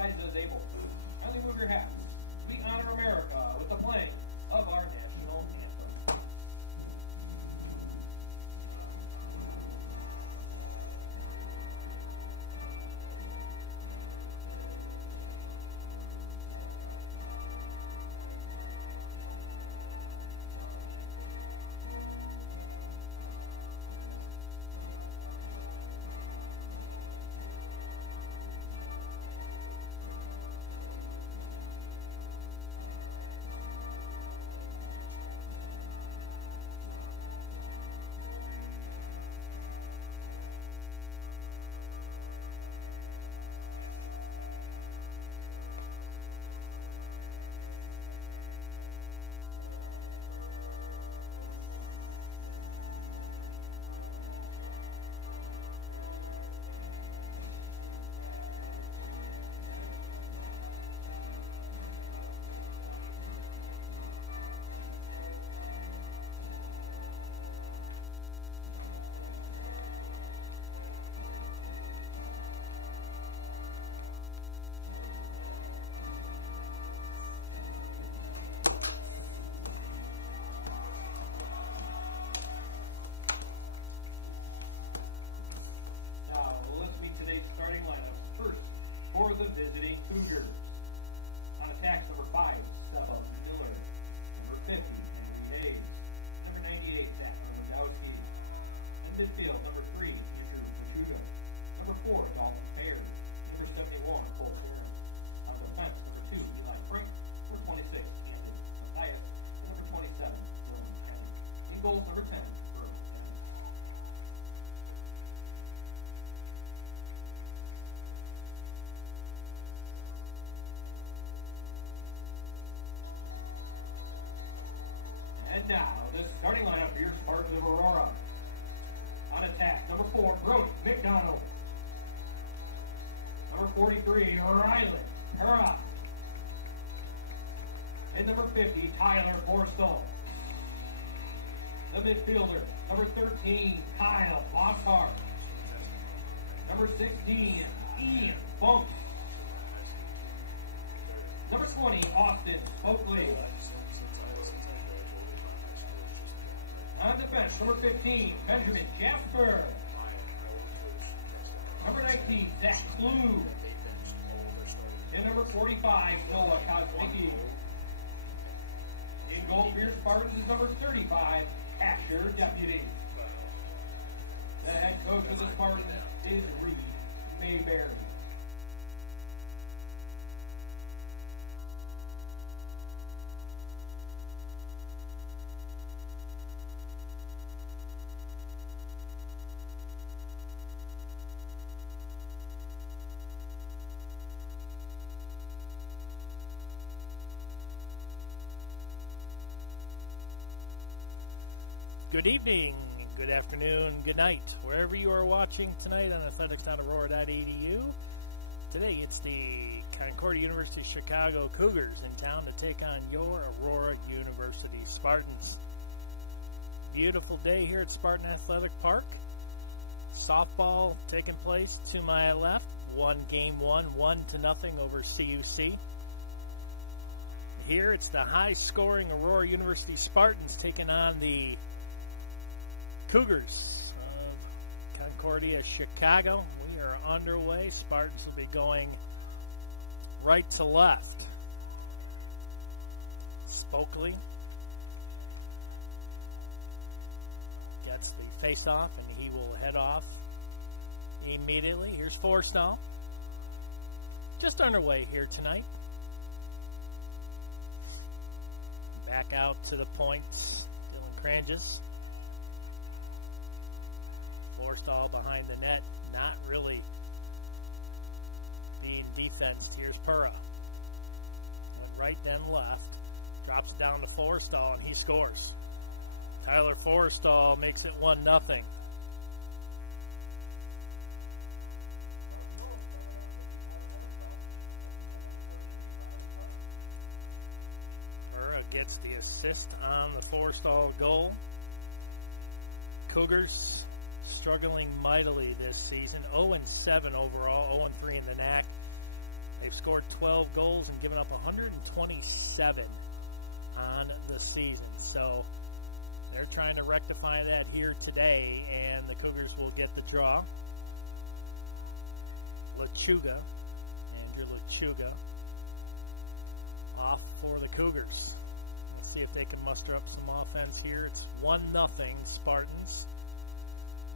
rise as able. Kindly move your hats. We honor America with the playing of our national anthem. For the visiting Cougars. On attacks, number 5, Stella Miller. Number 50, Henry Hayes. Number 98, Zach Wazowski. In midfield, number 3, Richard Machuga. Number 4, Dalton Fair. Number 71, Cole Sharon. On defense, number 2, Eli Frank. Number 26, Andrew Mathias. Number 27, Jordan Henry. In goals, number 10, Earl Henry. And now, the starting lineup for your Spartans of Aurora. On attack, number 4, Brody McDonald. Number 43, Riley Hurrah. And number 50, Tyler Forstall. The midfielder, number 13, Kyle Bosshart. Number 16, Ian Funk. Number 20, Austin Oakley. On defense, number 15, Benjamin Jasper. Number 19, Zach Blue. And number 45, Noah Kosmicki. In goal for your Spartans is number 35, Asher Deputy. The head coach of the Spartans is Reed Mayberry. Good evening, good afternoon, good night, wherever you are watching tonight on athletics.aurora.edu. Today it's the Concordia University Chicago Cougars in town to take on your Aurora University Spartans. Beautiful day here at Spartan Athletic Park. Softball taking place to my left. Game 1, 1-0 over CUC. Here it's the high-scoring Aurora University Spartans taking on the Cougars of Concordia, Chicago. We are underway. Spartans will be going right to left. Spokley gets the face-off, and he will head off immediately. Here's Forstall. Just underway here tonight. Back out to the points. Dylan Cranges. Forstall behind the net, not really being defensed. Here's Pura. Went right then left. Drops down to Forstall and he scores. Tyler Forstall makes it 1-0. Pura gets the assist on the Forstall goal. Cougars struggling mightily this season. 0-7 overall, 0-3 in the NAC. They've scored 12 goals and given up 127 on the season. So they're trying to rectify that here today, and the Cougars will get the draw. Andrew Lechuga, off for the Cougars. Let's see if they can muster up some offense here. It's 1-0 Spartans.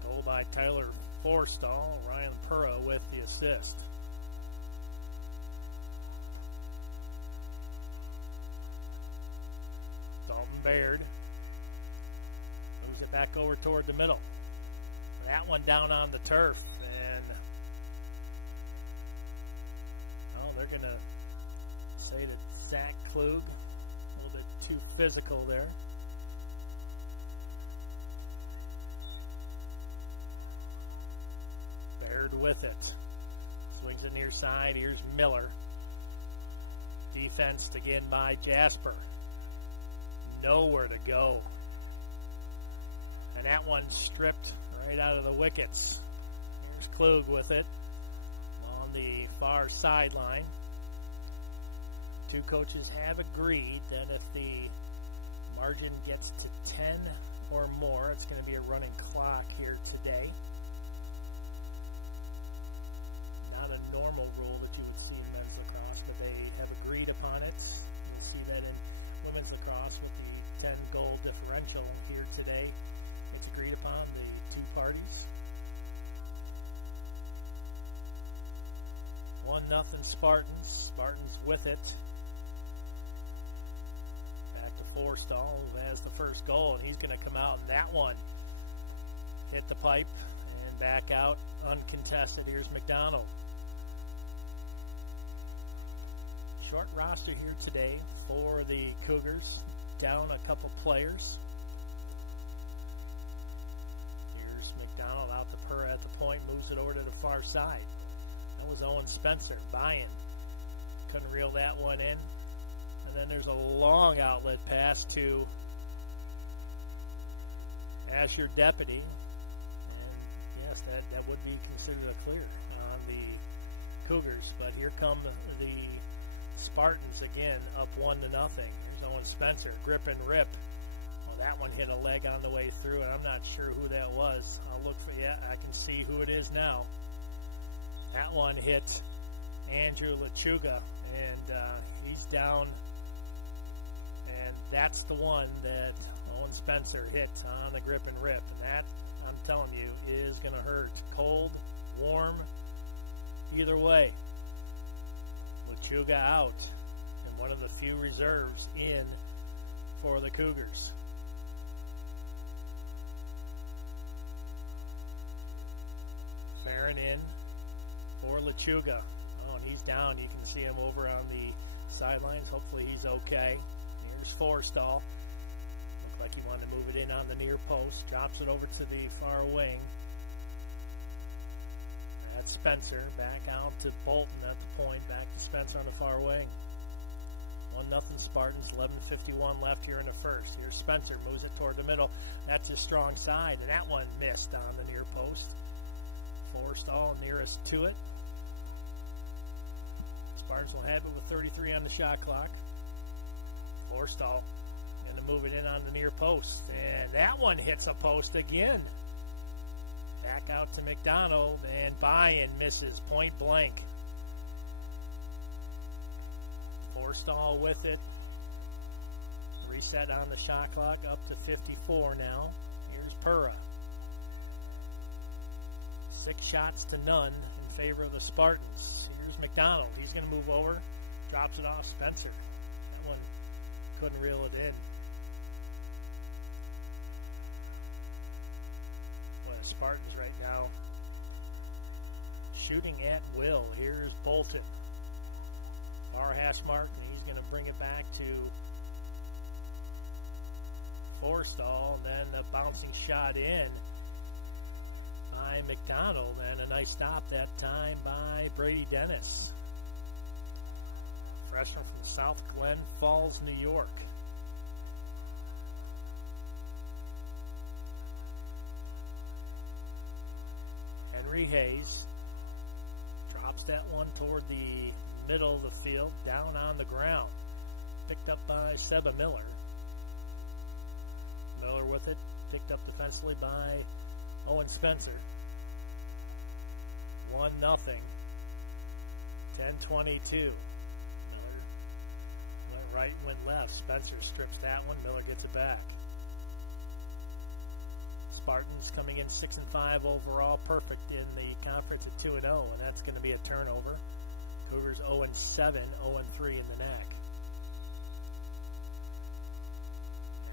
Goal by Tyler Forstall. Ryan Purra with the assist. Dalton Baird moves it back over toward the middle. That one down on the turf, and they're going to say that Zach Klug, a little bit too physical there. Baird with it. Swings it near side. Here's Miller. Defensed again by Jasper. Nowhere to go. And that one stripped right out of the wickets. Here's Klug with it on the far sideline. Two coaches have agreed that if the margin gets to 10 or more, it's going to be a running clock here today. Not a normal rule that you would see in men's lacrosse, but they have agreed upon it. You'll see that in women's lacrosse with the 10-goal differential here today. It's agreed upon, the two parties. 1-0 Spartans. Spartans with it. Back to Forstall, who has the first goal, and he's going to come out, and that one hit the pipe and back out uncontested. Here's McDonald. Short roster here today for the Cougars. Down a couple players. Here's McDonald out to Purra at the point, moves it over to the far side. That was Owen Spencer. Buying. Couldn't reel that one in. And then there's a long outlet pass to Asher Deputy. And yes, that would be considered a clear on the Cougars. But here come the Spartans again, up 1-0. Here's Owen Spencer, grip and rip. Well, that one hit a leg on the way through, and I'm not sure who that was. I'll look for, I can see who it is now. That one hit Andrew Lechuga, and he's down, and that's the one that Owen Spencer hit on the grip and rip. And that, I'm telling you, is going to hurt. Cold, warm, either way. Lechuga out, and one of the few reserves in for the Cougars. Farron in for Lechuga. Oh, and he's down. You can see him over on the sidelines. Hopefully he's okay. Here's Forstall. Looked like he wanted to move it in on the near post. Drops it over to the far wing. That's Spencer. Back out to Bolton at the point. Back to Spencer on the far wing. 1-0 Spartans. 11:51 left here in the first. Here's Spencer. Moves it toward the middle. That's his strong side. And that one missed on the near post. Forstall nearest to it. Spartans will have it with 33 on the shot clock. Forstall going to move it in on the near post. And that one hits a post again. Back out to McDonald, and Byen misses point blank. Forstall with it. Reset on the shot clock up to 54 now. Here's Purra. 6 shots to none in favor of the Spartans. Here's McDonald. He's going to move over. Drops it off Spencer. That one couldn't reel it in. Well, the Spartans right now shooting at will. Here's Bolton. Far hash mark, and he's going to bring it back to Forstall. And then the bouncing shot in by McDonald, and a nice stop that time by Brady Dennis. Freshman from South Glen Falls, New York. Henry Hayes drops that one toward the middle of the field, down on the ground. Picked up by Seba Miller. Miller with it, picked up defensively by Owen Spencer. 1-0. 10-22. Miller went right, went left. Spencer strips that one. Miller gets it back. Spartans coming in 6-5 overall, perfect in the conference at 2-0, and that's going to be a turnover. Cougars 0-7, 0-3 in the NAC.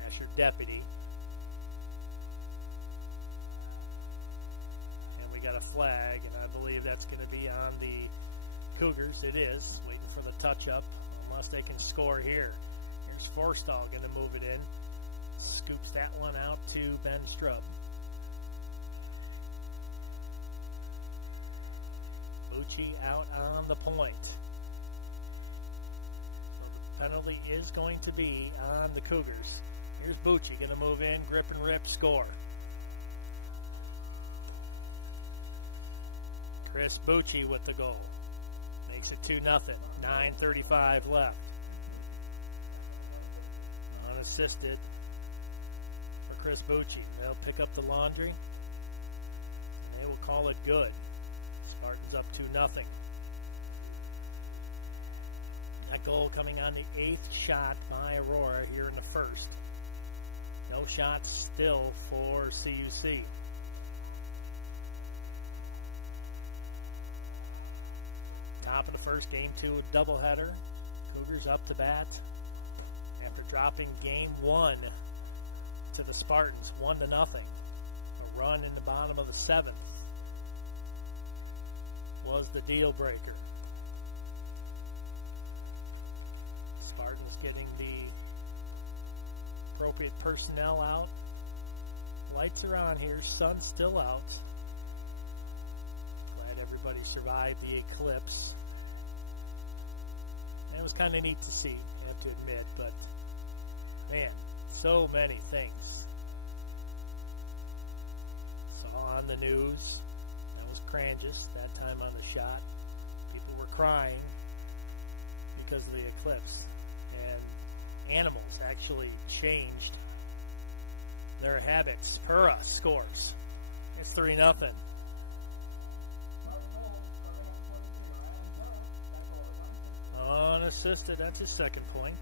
Asher Deputy. And we got a flag, and I believe that's going to be on the Cougars. It is. Waiting for the touch-up, unless they can score here. Here's Forstall going to move it in. Scoops that one out to Ben Strub. Bucci out on the point. So the penalty is going to be on the Cougars. Here's Bucci going to move in, grip and rip, score. Chris Bucci with the goal. Makes it 2-0. 9:35 left. Unassisted for Chris Bucci. They'll pick up the laundry. And they will call it good. Spartans up 2-0. That goal coming on the 8th shot by Aurora here in the first. No shots still for CUC. Top of the first, game 2, a doubleheader. Cougars up to bat after dropping game 1 to the Spartans, 1-0. A run in the bottom of the 7th was the deal breaker. Spartans getting the appropriate personnel out. Lights are on here. Sun's still out. Glad everybody survived the eclipse. And it was kind of neat to see, I have to admit, but man, so many things. Saw on the news. That was Cranges that time on the shot. People were crying because of the eclipse. And animals actually changed their habits. Pura scores. It's 3-0. Unassisted, that's his second point.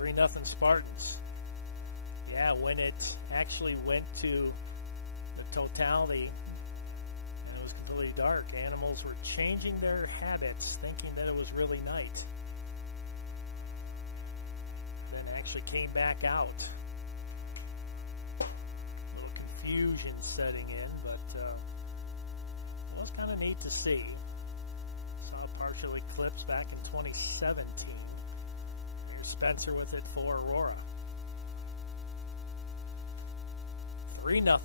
3-0 Spartans. Yeah, when it actually went to the totality and it was completely dark, animals were changing their habits, thinking that it was really night. Then actually came back out. A little confusion setting in, but it was kind of neat to see. Saw partial eclipse back in 2017. Here's Spencer with it for Aurora. 3-0,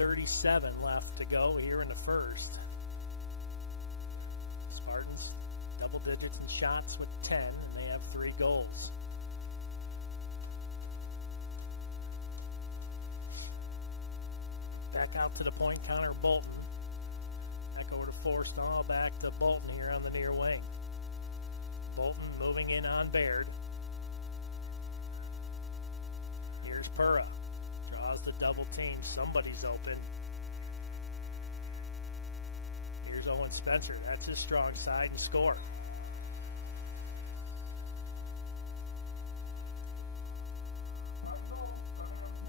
8:37 left to go here in the first. Spartans double digits in shots with 10, and they have 3 goals. Back out to the point, Connor Bolton. Back over to Forstall, back to Bolton here on the near wing. Bolton moving in on Baird. Here's Pura. Draws the double team. Somebody's open. Here's Owen Spencer. That's his strong side and score.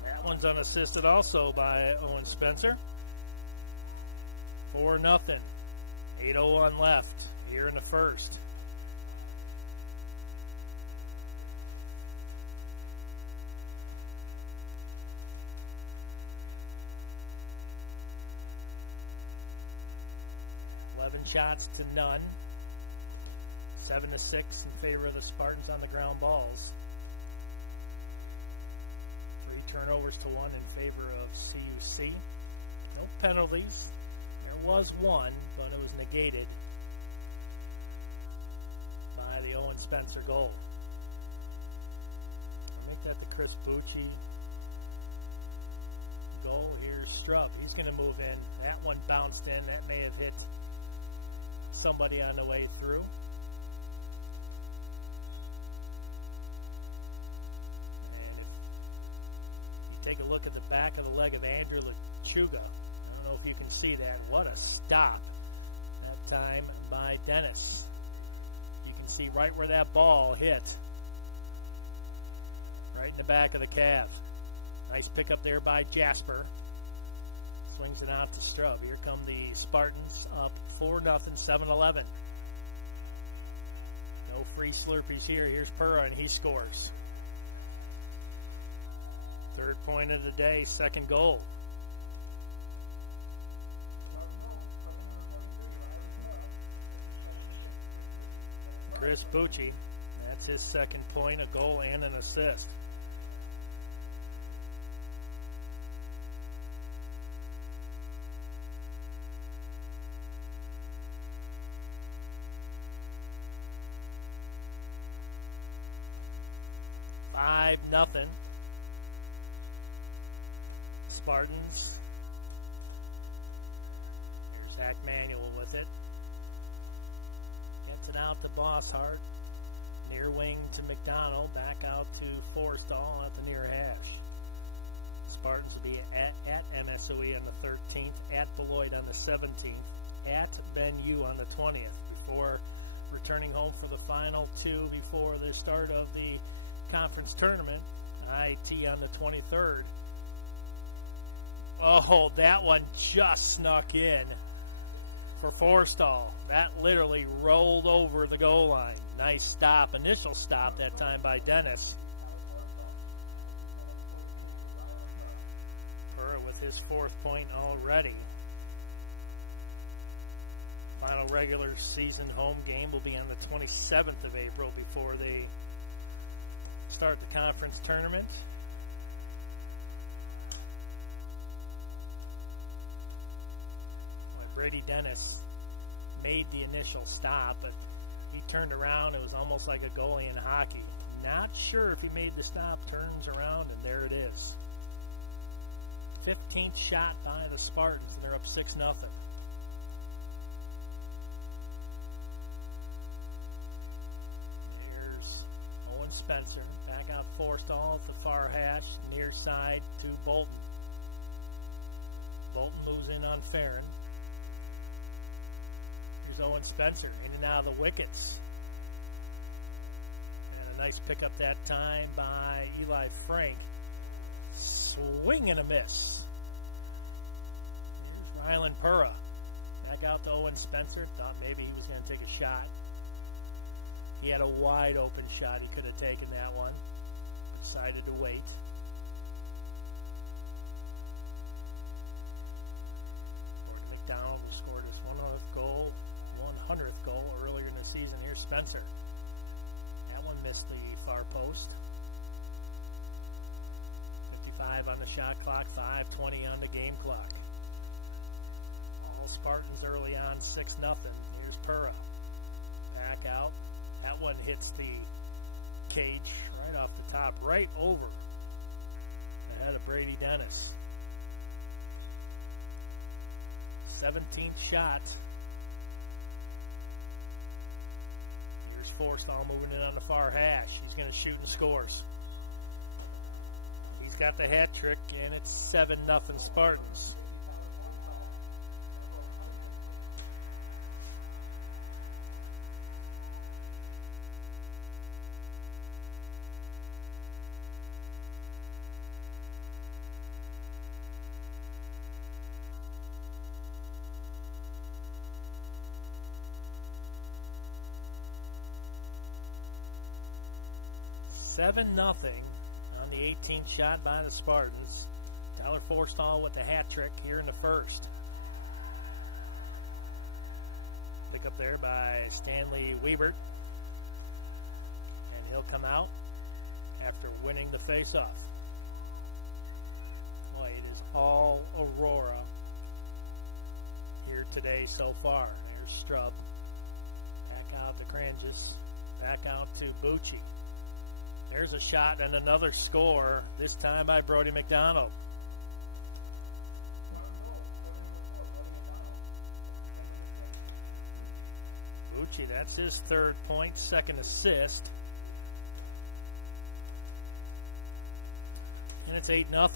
That one's unassisted also by Owen Spencer. 4-0. 8:01 left here in the first. Shots to none. 7-6 in favor of the Spartans on the ground balls. 3 turnovers to 1 in favor of CUC. No penalties. There was one, but it was negated by the Owen Spencer goal. I think that the Chris Bucci goal. Here's Strub. He's going to move in. That one bounced in. That may have hit somebody on the way through. Take a look at the back of the leg of Andrew Lechuga. I don't know if you can see that. What a stop. That time by Dennis. You can see right where that ball hit. Right in the back of the calf. Nice pickup there by Jasper. Swings it out to Strub. Here come the Spartans up 4-0, 7-11. No free Slurpees here. Here's Purra, and he scores. Third point of the day, second goal. Chris Bucci, that's his second point, a goal and an assist. Nothing. Spartans. Here's Zach Manuel with it. Gets it out to Bosshart. Near wing to McDonald. Back out to Forstall at the near hash. Spartans will be at MSOE on the 13th, at Beloit on the 17th, at Ben U on the 20th, before returning home for the final two before the start of the conference tournament. IT on the 23rd. Oh, that one just snuck in for Forstall. That literally rolled over the goal line. Nice stop, initial stop that time by Dennis. Purra with his fourth point already. Final regular season home game will be on the 27th of April before they start the conference tournament. Brady Dennis made the initial stop, but he turned around. It was almost like a goalie in hockey. Not sure if he made the stop, turns around, and there it is. 15th shot by the Spartans, and they're up 6-0. There's Owen Spencer. Back out Forstall at the far hash, near side to Bolton. Bolton moves in on Farron. Here's Owen Spencer in and out of the wickets. And a nice pickup that time by Eli Frank. Swing and a miss. Here's Rylan Purra. Back out to Owen Spencer. Thought maybe he was going to take a shot. He had a wide open shot. He could have taken that one. Decided to wait. Gordon McDonald, who scored his 100th goal earlier in the season. Here's Spencer. That one missed the far post. 55 on the shot clock, 5:20 on the game clock. All Spartans early on, 6-0. Here's Purra. Back out. That one hits the cage right off the top, right over the head of Brady Dennis. 17th shot. Here's Forstall moving in on the far hash. He's going to shoot and scores. He's got the hat trick, and it's 7-0 Spartans. Seven nothing on the 18th shot by the Spartans. Tyler Forstall with the hat trick here in the first. Pick up there by Stanley Wiebert. And he'll come out after winning the faceoff. Boy, it is all Aurora here today so far. There's Strub. Back out to Cranges. Back out to Bucci. There's a shot and another score, this time by Brody McDonald. Bucci, that's his third point, second assist. And it's 8-0.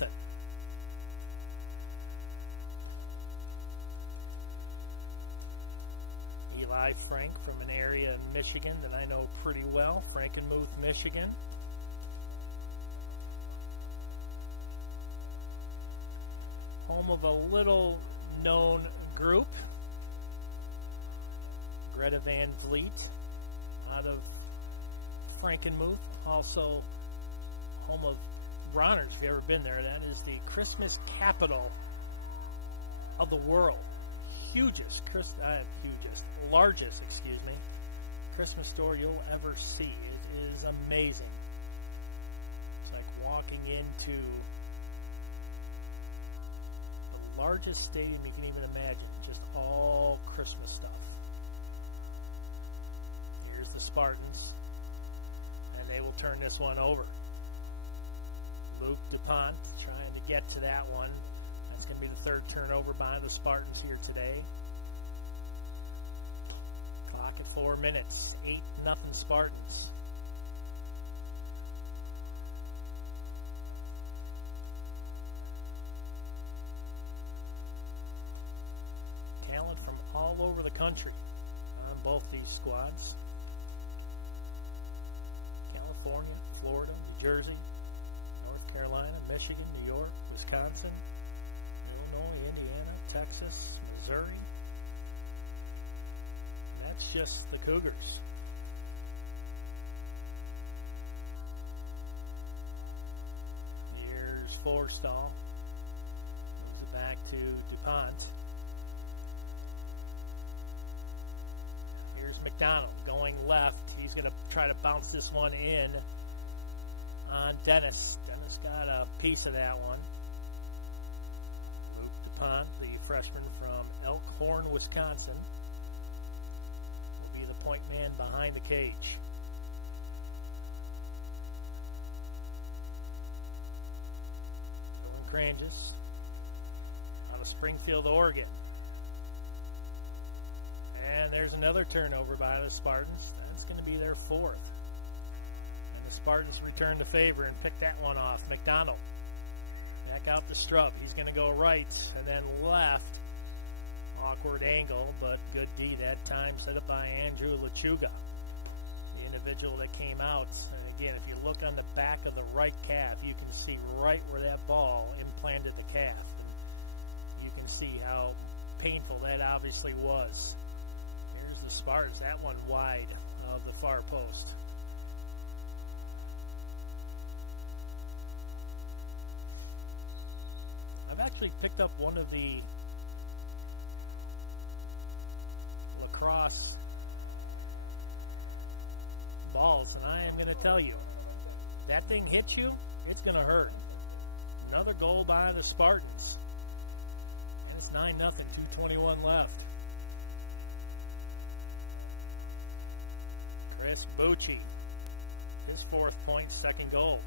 by Frank from an area in Michigan that I know pretty well, Frankenmuth, Michigan. Home of a little known group, Greta Van Vliet out of Frankenmuth, also home of Bronner's, if you've ever been there. That is the Christmas capital of the world. Largest, Christmas store you'll ever see. It is amazing. It's like walking into the largest stadium you can even imagine. Just all Christmas stuff. Here's the Spartans, and they will turn this one over. Luke DuPont trying to get to that one. That's going to be the third turnover by the Spartans here today. Clock at 4 minutes. 8-0 Spartans. Talent from all over the country on both these squads. California, Florida, New Jersey, North Carolina, Michigan, New York, Wisconsin, Illinois, Indiana, Texas, Missouri. That's just the Cougars. Here's Forstall. Moves it back to DuPont. Here's McDonald going left. He's going to try to bounce this one in on Dennis. Dennis got a piece of that one. Luke DuPont, the freshman from Elkhorn, Wisconsin, will be the point man behind the cage. Dylan Cranges out of Springfield, Oregon. And there's another turnover by the Spartans. That's going to be their fourth. And the Spartans return the favor and pick that one off. McDonald back out the Strub. He's going to go right and then left. Awkward angle, but good D that time, set up by Andrew Lechuga, the individual that came out. And again, if you look on the back of the right calf, you can see right where that ball implanted the calf. And you can see how painful that obviously was. Here's the Spartans, that one wide of the far post. I've actually picked up one of the Lacrosse balls, and I am going to tell you, that thing hits you, it's going to hurt. Another goal by the Spartans. And it's 9-0, 2:21 left. Chris Bucci, his fourth point, second goal.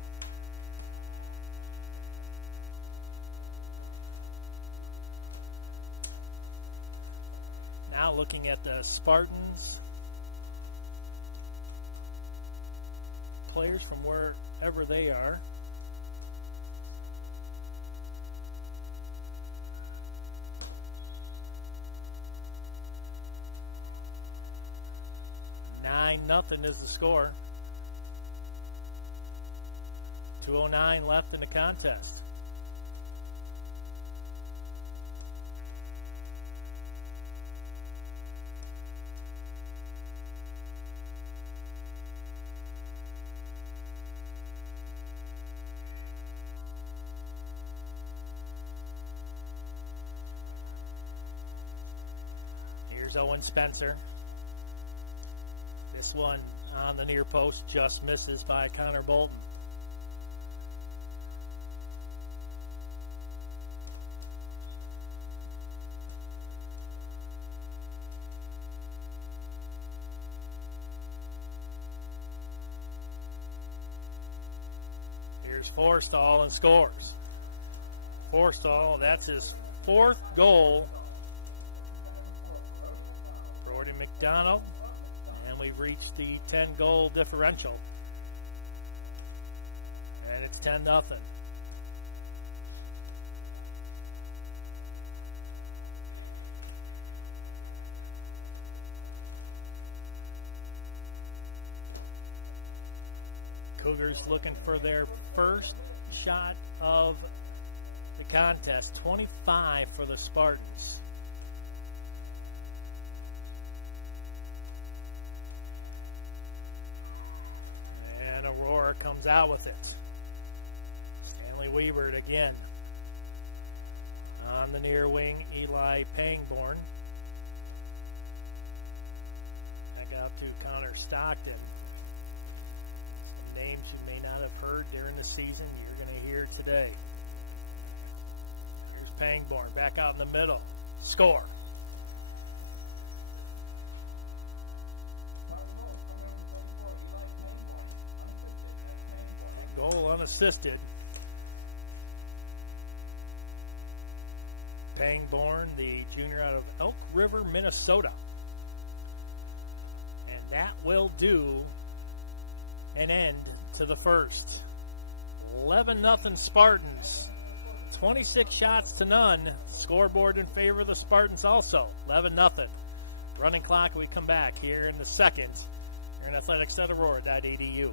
Now looking at the Spartans, players from wherever they are. Nothing is the score. 2:09 left in the contest. Here's Owen Spencer. This one on the near post just misses by Connor Bolton. Here's Forstall and scores. Forstall, that's his fourth goal. Brody McDonald. And we've reached the 10-goal differential. And it's 10-0. Cougars looking for their first shot of the contest. 25 for the Spartans. And Aurora comes out with it. Stanley Weibert again. On the near wing, Eli Pangborn. Back out to Connor Stockton. Some names you may not have heard during the season, you're going to hear today. Here's Pangborn back out in the middle. Score. Goal unassisted. Pangborn, the junior out of Elk River, Minnesota. And that will do an end to the first. 11-0 Spartans. 26 shots to none. Scoreboard in favor of the Spartans also. 11-0. Running clock, we come back here in the second. Here in athletics.aurora.edu.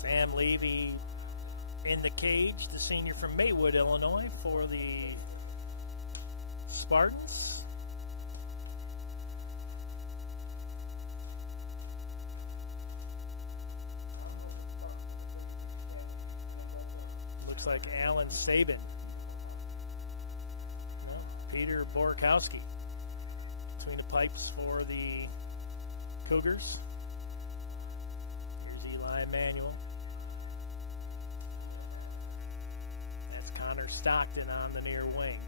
Sam Levy in the cage, the senior from Maywood, Illinois, for the Spartans. Looks like Alan Sabin. No, Peter Borkowski between the pipes for the Cougars. Here's Eli Emanuel. That's Connor Stockton on the near wing.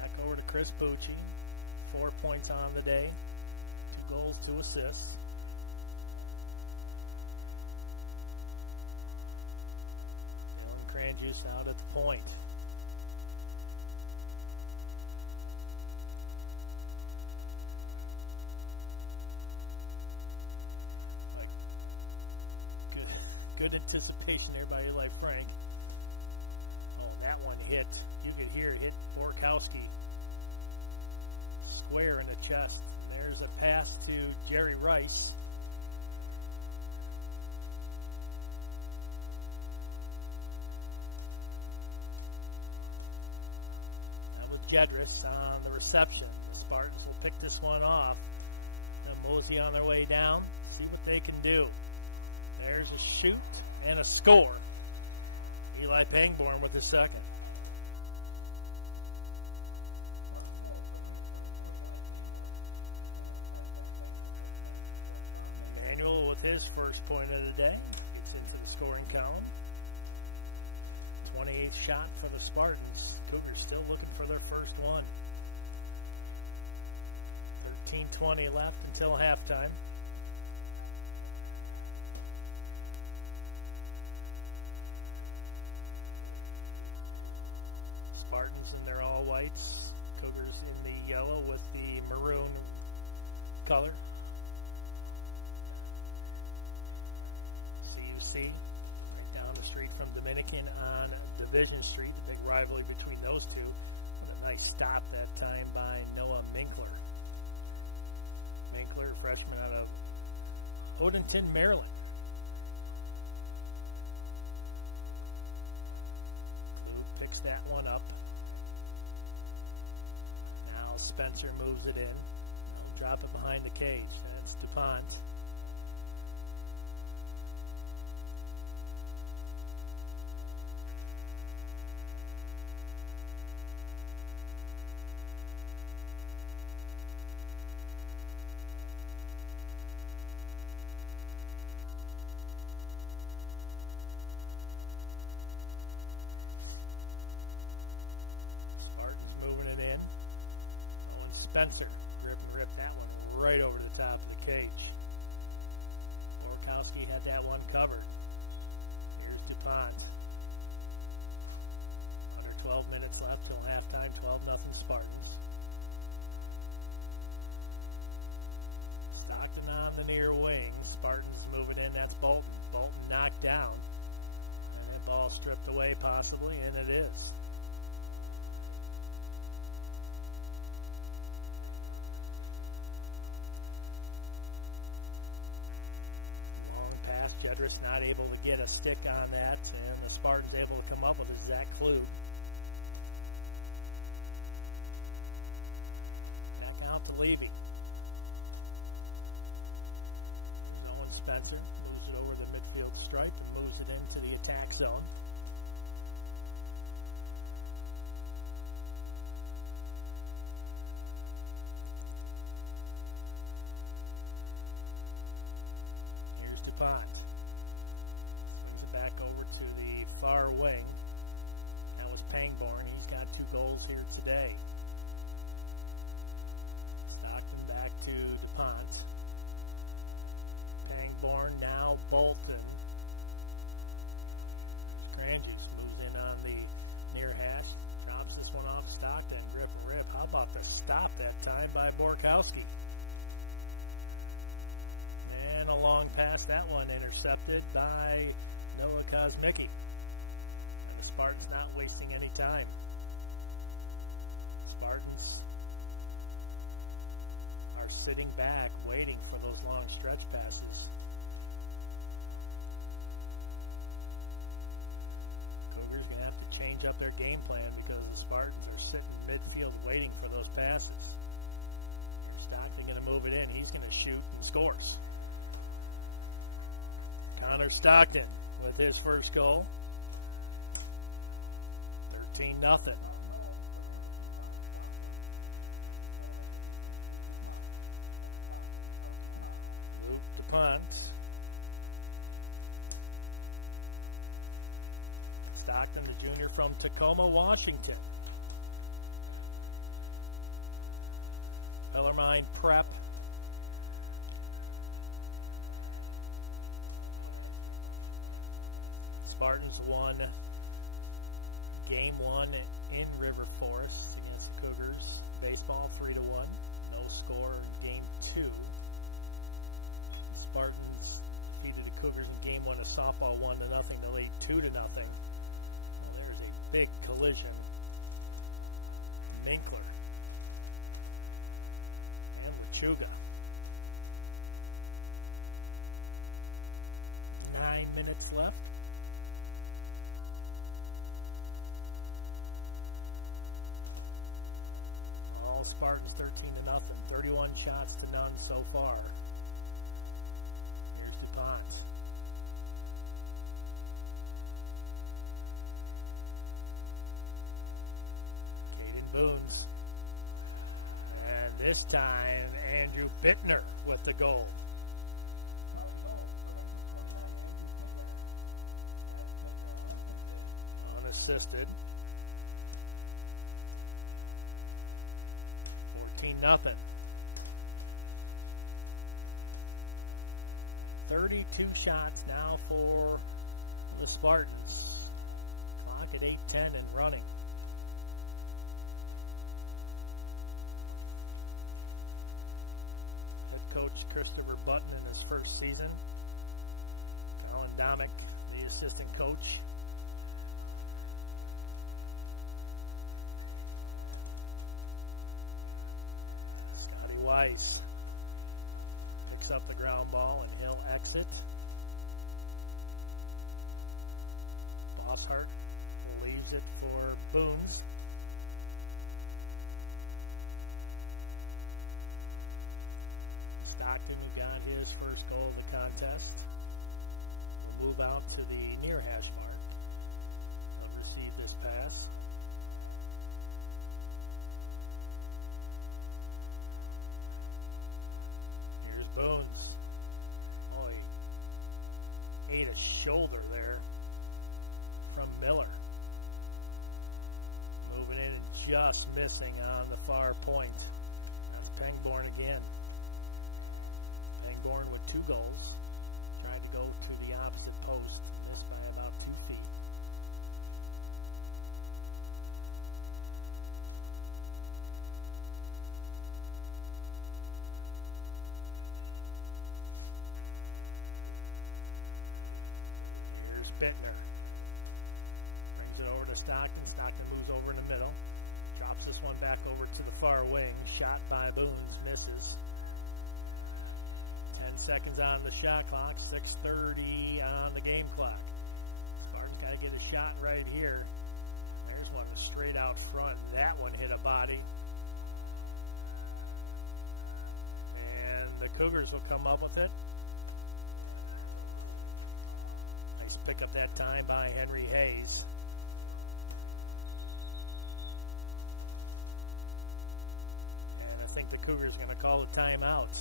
Back over to Chris Pucci. 4 points on the day. 2 goals, 2 assists. Dylan Cranjus out at the point. Good anticipation there by Eli Frank. Oh, that one hit. You could hear it hit Borkowski square in the chest. There's a pass to Jerry Rice. Jedris on the reception. The Spartans will pick this one off. They'll mosey on their way down, see what they can do. There's a shoot and a score. Eli Pangborn with the second. Emmanuel with his first point of the day. Gets into the scoring column. 28th shot for the Spartans. Cougars still looking for their first one. 13:20 left until halftime. Spartans in their all whites. Cougars in the yellow with the maroon color. CUC right down the street from Dominican on Division Street. The big rivalry between those two. With a nice stop that time by Noah Minkler. Minkler, freshman out of Odenton, Maryland. Clue picks that one up. Now Spencer moves it in. He'll drop it behind the cage. That's DuPont. Spencer, rip that one right over the top of the cage. Borkowski had that one covered. Here's DuPont. Under 12 minutes left till halftime, 12-0 Spartans. Stockton on the near wing. Spartans moving in. That's Bolton. Bolton knocked down. And that ball stripped away possibly, and it is. Jedris not able to get a stick on that, and the Spartans able to come up with a Zach Klug. Back out to Levy. There's Owen Spencer, moves it over the midfield stripe and moves it into the attack zone. Here's DuPont. Back over to the far wing. That was Pangborn. He's got 2 goals here today. Stockton back to DuPont. Pangborn, now Bolton. Scranges moves in on the near hash. Drops this one off Stockton. Rip. How about the stop that time by Borkowski? And a long pass, that one intercepted by Noah Kosmicki. And the Spartans not wasting any time. Spartans are sitting back, waiting for those long stretch passes. Cougars going to have to change up their game plan because the Spartans are sitting midfield waiting for those passes. Stockton going to move it in. He's going to shoot and scores. Connor Stockton with his first goal. 13-0. Loop the punt. Stockton, the junior from Tacoma, Washington. Bellarmine Prep. Spartans won game 1 in River Forest against the Cougars. Baseball 3-1. No score in game 2. Spartans defeated the Cougars in game 1 of softball 1-0. They lead 2-0. Well, there's a big collision. Minkler and Richuga. 9 minutes left. Spartans 13-0. 31 shots to none so far. Here's DuPont. Caden Boones. And this time, Andrew Bittner with the goal. Unassisted. 14-0. 32 shots now for the Spartans. Clock at 8:10 and running. Head coach Christopher Button in his first season. Colin Domick, the assistant coach. Weiss picks up the ground ball and he'll exit. Bosshart leaves it for Boones. Stockton, who got his first goal of the contest, will move out to the near hash mark. They'll receive this pass. Boones. Oh, he ate a shoulder there from Miller. Moving in and just missing on the far point. That's Pangborn again. Pangborn with 2 goals. Tried to go to the opposite post. Missed by about 2 feet. Bittner brings it over to Stockton. Stockton moves over in the middle. Drops this one back over to the far wing. Shot by Boones. Misses. 10 seconds on the shot clock. 6:30 on the game clock. Spartans got to get a shot right here. There's one straight out front. That one hit a body. And the Cougars will come up with it. Pick up that time by Henry Hayes. And I think the Cougars are going to call a timeout.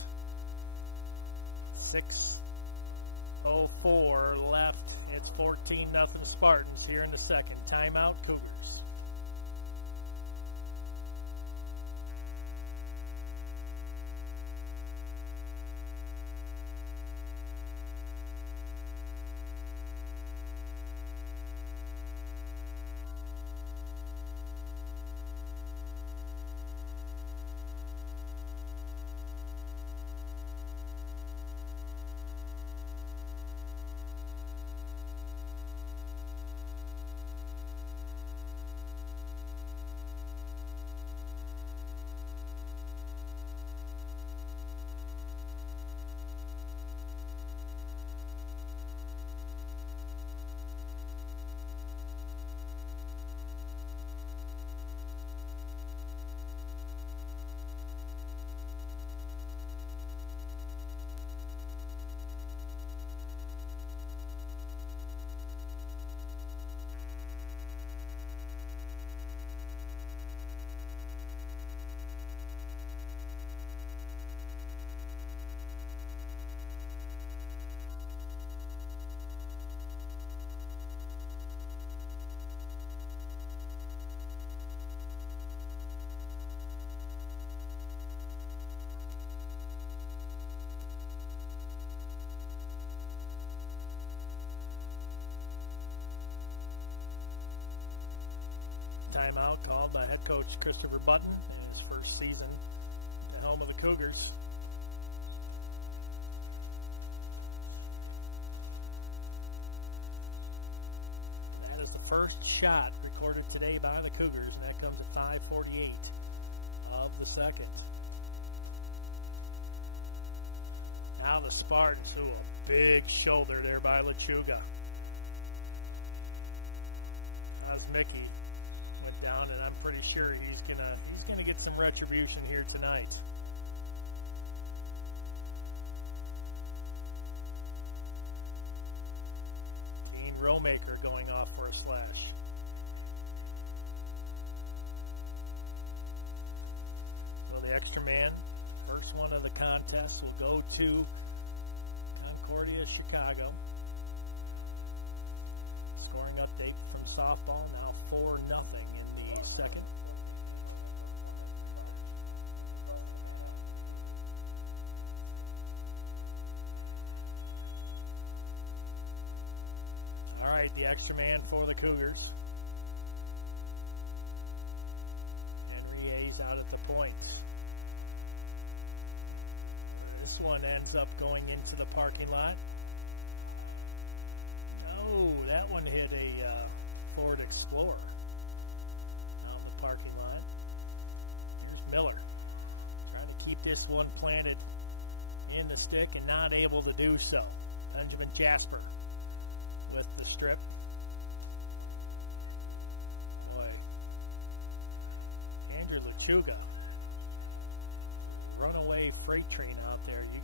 6:04 left. It's 14-0 Spartans here in the second. Timeout, Cougars. Timeout called by head coach Christopher Button in his first season at the helm of the Cougars. That is the first shot recorded today by the Cougars, and that comes at 5:48 of the second. Now the Spartans, who a big shoulder there by Lechuga. Mickey went down, and I'm pretty sure he's gonna get some retribution here tonight. Dean Romaker going off for a slash. So the extra man, first one of the contest, will go to Concordia, Chicago. Scoring update from softball, now 4-0 in the second. All right, the extra man for the Cougars. Henry Hayes out at the point. This one ends up going into the parking lot. Oh, that one hit a Ford Explorer out in the parking lot. Here's Miller trying to keep this one planted in the stick and not able to do so. Benjamin Jasper with the strip. Boy, Andrew Lechuga, runaway freight train out there. You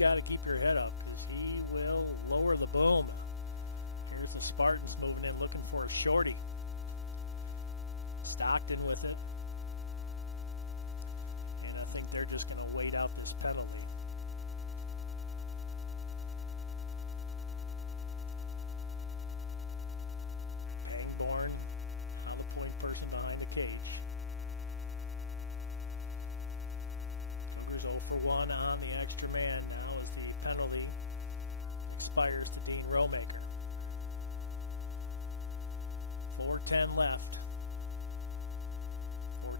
gotta keep your head up because he will lower the boom. Here's the Spartans moving in, looking for a shorty. Stockton with it. And I think they're just going to wait out this penalty. Pangborn, on the point person behind the cage. Cougars 0 for 1 on the extra man now as the penalty expires to Dean Romaker. 4:10 left.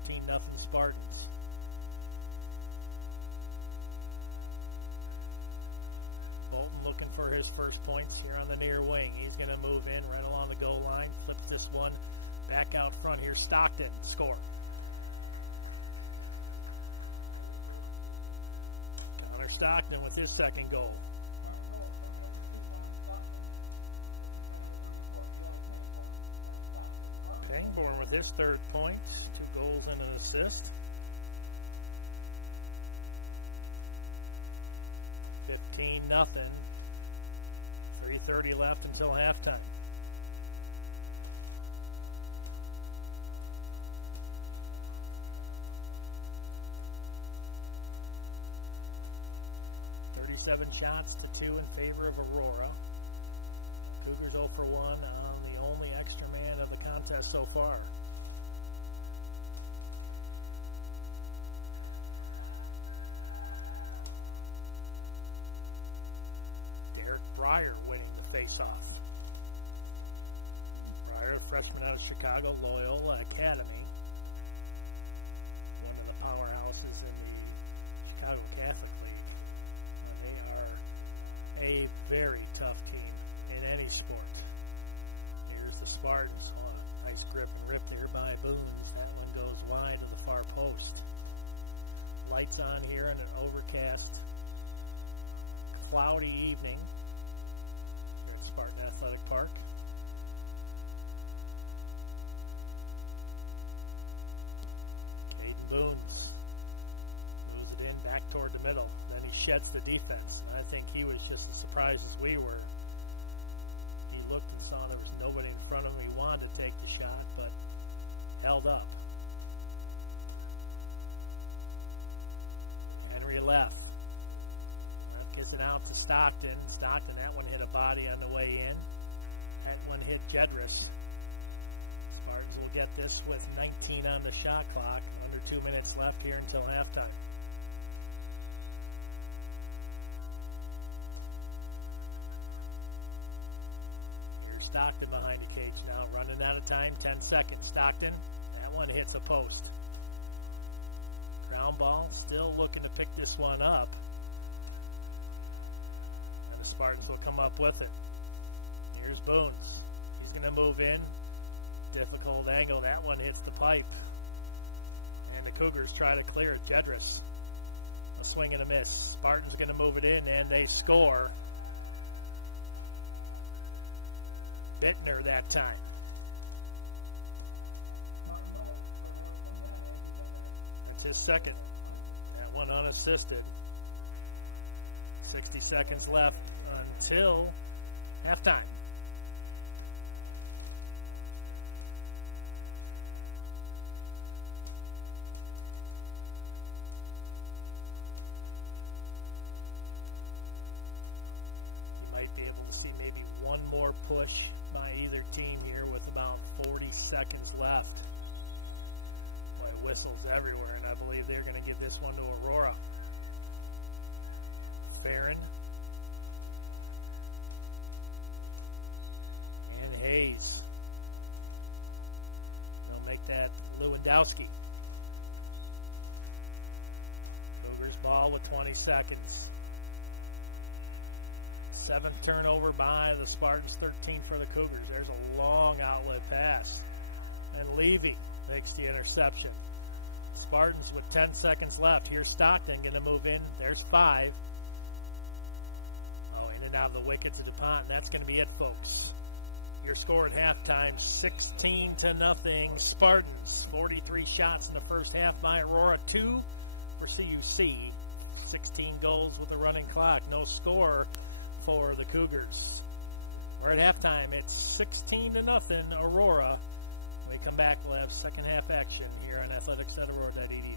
14-0 Spartans. Bolton looking for his first points here on the near wing. He's going to move in right along the goal line. Flips this one back out front here. Stockton score. Connor Stockton with his second goal. Pangborn with his third point, 2 goals and an assist. 15-0. 3:30 left until halftime. Seven shots to 2 in favor of Aurora. Cougars 0 for 1 on the only extra man of the contest so far. Derek Breyer winning the faceoff. Breyer, a freshman out of Chicago Loyola Academy, one of the powerhouses in the Chicago Catholic League. A very tough team in any sport. Here's the Spartans. Oh, nice grip and rip there by Boones. That one goes wide to the far post. Lights on here in an overcast, cloudy evening here at Spartan Athletic Park. Caden Boones moves it in back toward the middle. He sheds the defense. I think he was just as surprised as we were. He looked and saw there was nobody in front of him. He wanted to take the shot, but held up. Henry left. Gets it out to Stockton. Stockton, that one hit a body on the way in. That one hit Jedris. Spartans will get this with 19 on the shot clock. Under 2 minutes left here until halftime. Stockton behind the cage now, running out of time, 10 seconds. Stockton, that one hits a post. Ground ball, still looking to pick this one up. And the Spartans will come up with it. Here's Boones. He's going to move in. Difficult angle, that one hits the pipe. And the Cougars try to clear it. Jedris, a swing and a miss. Spartans going to move it in, and they score. Bittner that time. his second. That one unassisted. 60 seconds left until halftime. You might be able to see maybe one more push by either team here with about 40 seconds left. Boy, whistles everywhere, and I believe they're going to give this one to Aurora. Farron and Hayes. They'll make that Lewandowski. Cougars ball with 20 seconds. Seventh turnover by the Spartans, 13 for the Cougars. There's a long outlet pass. And Levy makes the interception. Spartans with 10 seconds left. Here's Stockton going to move in. There's 5. And out of the wickets of DuPont. That's going to be it, folks. Your score at halftime, 16-0. Spartans, 43 shots in the first half by Aurora, 2 for CUC. 16 goals with a running clock. No score for the Cougars. We're at halftime. It's 16-0, Aurora. When we come back, we'll have second half action here on athletics.aurora.edu.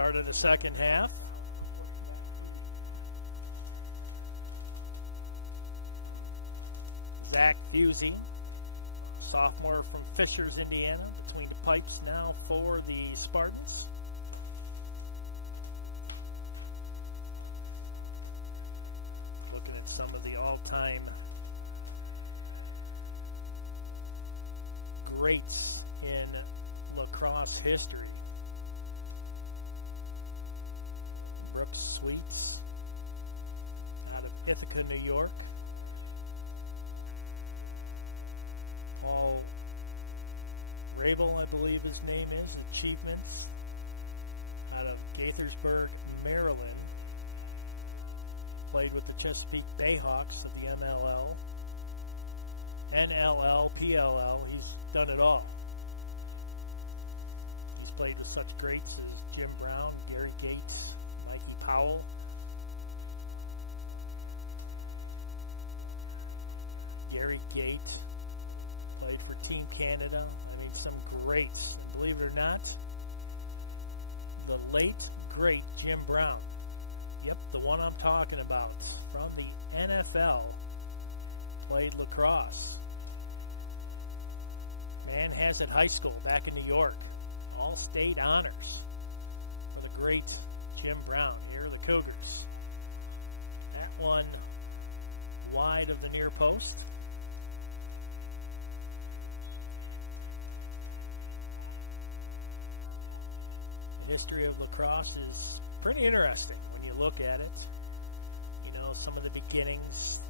Start of the second half. Zach Busey, sophomore from Fishers, Indiana, between the pipes now for the Spartans. Looking at some of the all-time greats in lacrosse history. Brooks Sweets out of Ithaca, New York. Paul Rabel, I believe his name is, achievements out of Gaithersburg, Maryland. Played with the Chesapeake Bayhawks of the MLL, NLL, PLL. He's done it all. He's played with such greats as Jim Brown, Gary Gates, Mikey Powell. Gary Gates played for Team Canada. I mean, some greats. And believe it or not, the late, great Jim Brown. Yep, the one I'm talking about. From the NFL, played lacrosse. Manhasset High School back in New York. All-state honors for the great Jim Brown. Here are the Cougars. That one wide of the near post. The history of lacrosse is pretty interesting when you look at it. You know, some of the beginnings,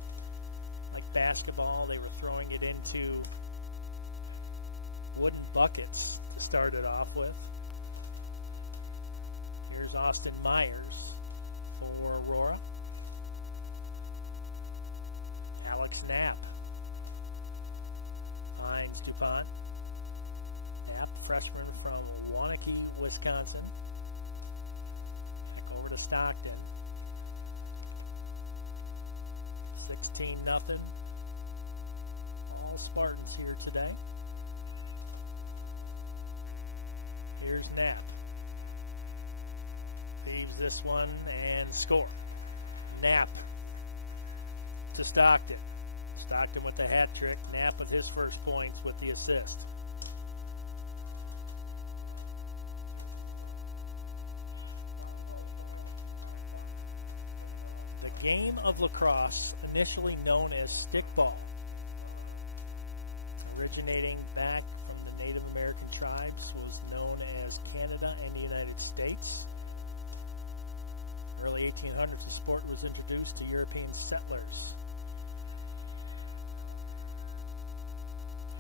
like basketball, they were throwing it into wooden buckets to start it off with. Here's Austin Myers for Aurora. Alex Knapp. Hines DuPont. Knapp, freshman from Waunakee, Wisconsin. Back over to Stockton. 16-0. All Spartans here today. Here's Knapp. Feeds this one and score. Knapp to Stockton. Stockton with the hat trick. Knapp with his first points with the assist. The game of lacrosse, initially known as stickball, originating back from the Native American tribes, was known as Canada and the United States. Early 1800s, the sport was introduced to European settlers.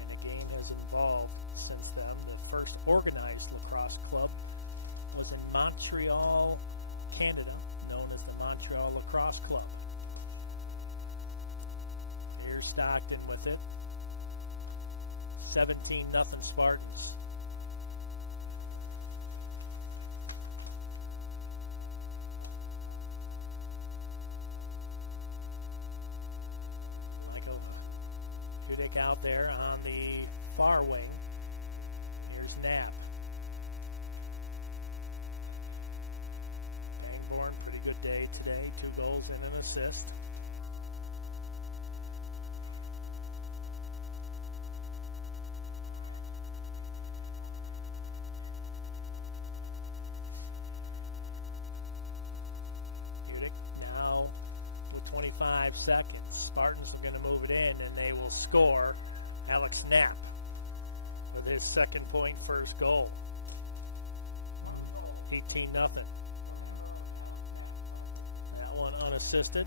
And the game has evolved since then. The first organized lacrosse club was in Montreal, Canada, known as the Montreal Lacrosse Club. Here's Stockton with it. 17-0 Spartans. Michael Hudick out there on the far wing. Here's Knapp. Bangborn, pretty good day today. 2 goals and an assist. Now with 25 seconds. Spartans are going to move it in, and they will score. Alex Knapp with his second point, first goal. 18-0. That one unassisted.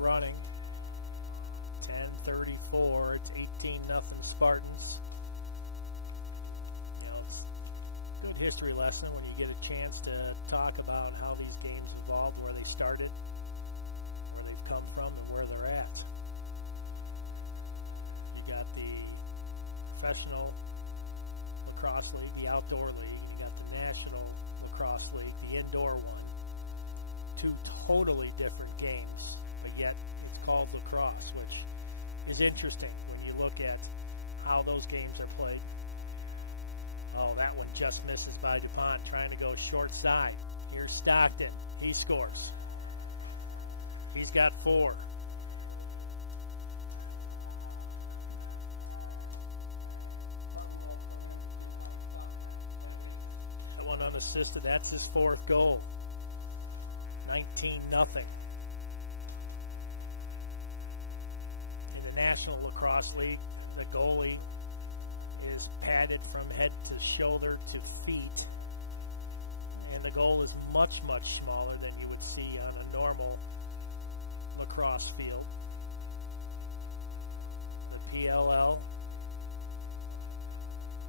Running. 10:34. It's 18-0 Spartans. You know, it's a good history lesson when you get a chance to talk about how these games evolved, where they started, where they've come from, and where they're at. got the Professional Lacrosse League, the Outdoor League. You got the National Lacrosse League, the indoor one. Two totally different games, but yet it's called lacrosse, which is interesting when you look at how those games are played. Oh, that one just misses by DuPont, trying to go short side. Here's Stockton. He scores. He's got 4. That one unassisted. That's his 4th goal. 19-0. In the National Lacrosse League, the goalie is padded from head to shoulder to feet, and the goal is much, much smaller than you would see on a normal lacrosse field. The PLL,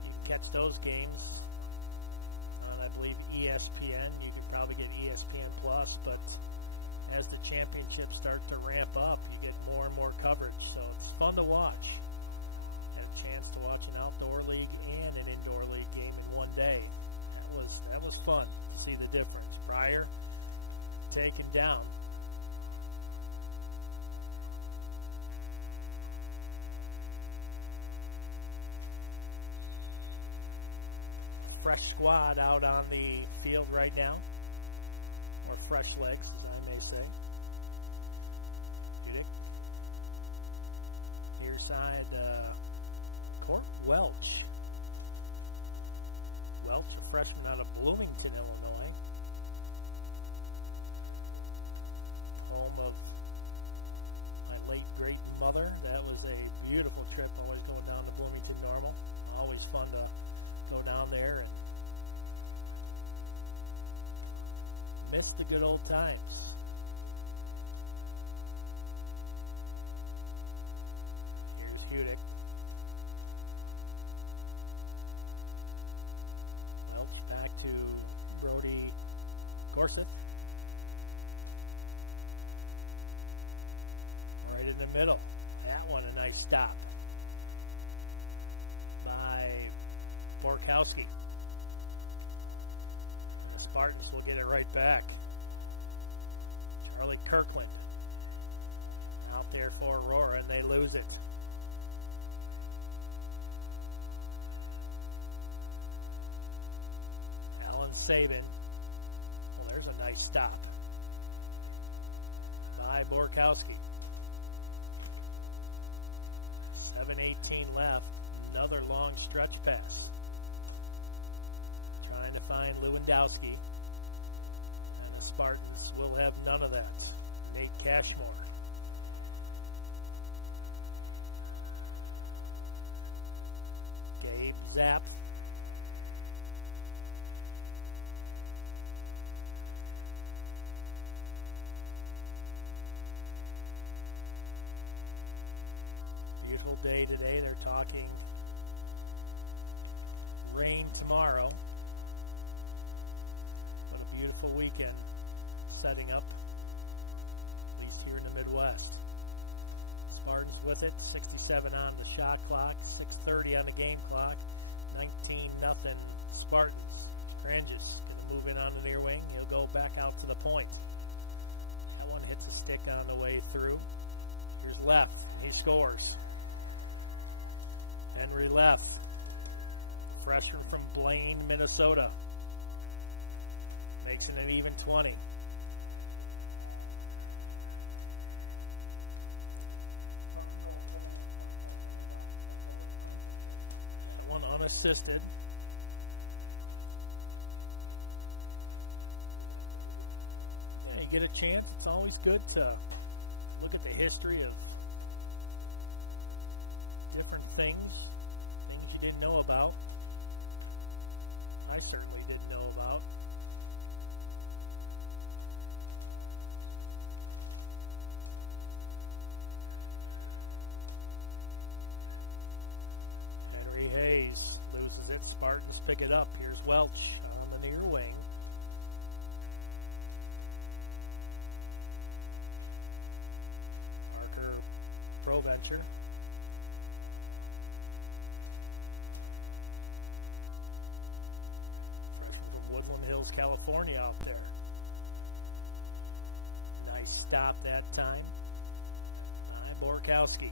you can catch those games on, I believe, ESPN. You can probably get ESPN Plus, but as the championships start to ramp up, you get more and more coverage, so it's fun to watch. Had a chance to watch an outdoor league and an indoor league game in one day. That was fun to see the difference. Pryor taken down. Fresh squad out on the field right now, or fresh legs, as I may say. Near side, Court Welch. Welch, a freshman out of Bloomington, Illinois. Home of my late great mother. That was a beautiful trip, always going down to Bloomington Normal. Always fun to go down there and miss the good old times. Here's Hudick. Welch back to Brody Gorsuch. Right in the middle. That one a nice stop by Borkowski. The Spartans will get it right back. Charlie Kirkland out there for Aurora, and they lose it. Alan Sabin. Well, there's a nice stop by Borkowski. 7:18 left. Another long stretch pass. Trying to find Lewandowski. And the Spartans will have none of that. Nate Cashmore. Gabe Zapp. Beautiful day today. They're talking rain tomorrow, but a beautiful weekend setting up, at least here in the Midwest. Spartans with it, 67 on the shot clock, 6:30 on the game clock, 19-0 Spartans. Stranges going to move in on the near wing. He'll go back out to the point. That one hits a stick on the way through. Here's Left. He scores. Henry Left. Freshman from Blaine, Minnesota. Makes it an even 20. One unassisted. Yeah, you get a chance. It's always good to look at the history of different things you didn't know about. I certainly didn't know about. Henry Hayes loses it. Spartans pick it up. Here's Welch on the near wing. Parker Proventure. Hills, California out there. Nice stop that time by Borkowski.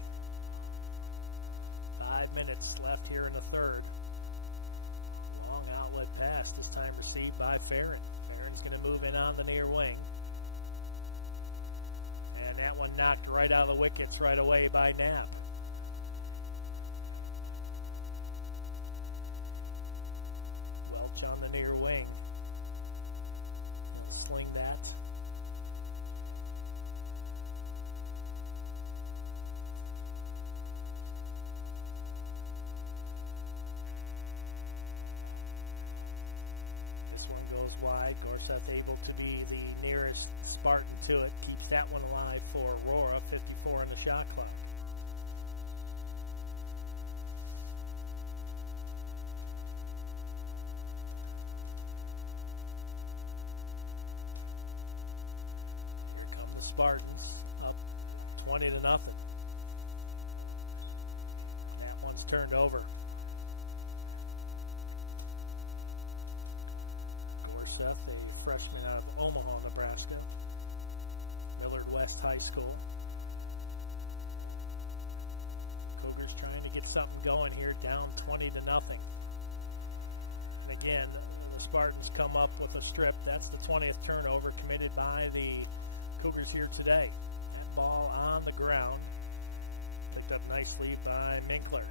5 minutes left here in the third. Long outlet pass, this time received by Farron. Farron's going to move in on the near wing. And that one knocked right out of the wickets right away by Knapp. Welch on the near wing. We'll sling that. Wide. Gorseth able to be the nearest Spartan to it. Keeps that one alive for Aurora. 54 in the shot clock. Here come the Spartans. Up 20-0. That one's turned over. A freshman out of Omaha, Nebraska, Millard West High School. Cougars trying to get something going here, down 20-0. Again, the Spartans come up with a strip. That's the 20th turnover committed by the Cougars here today. That ball on the ground, picked up nicely by Minkler.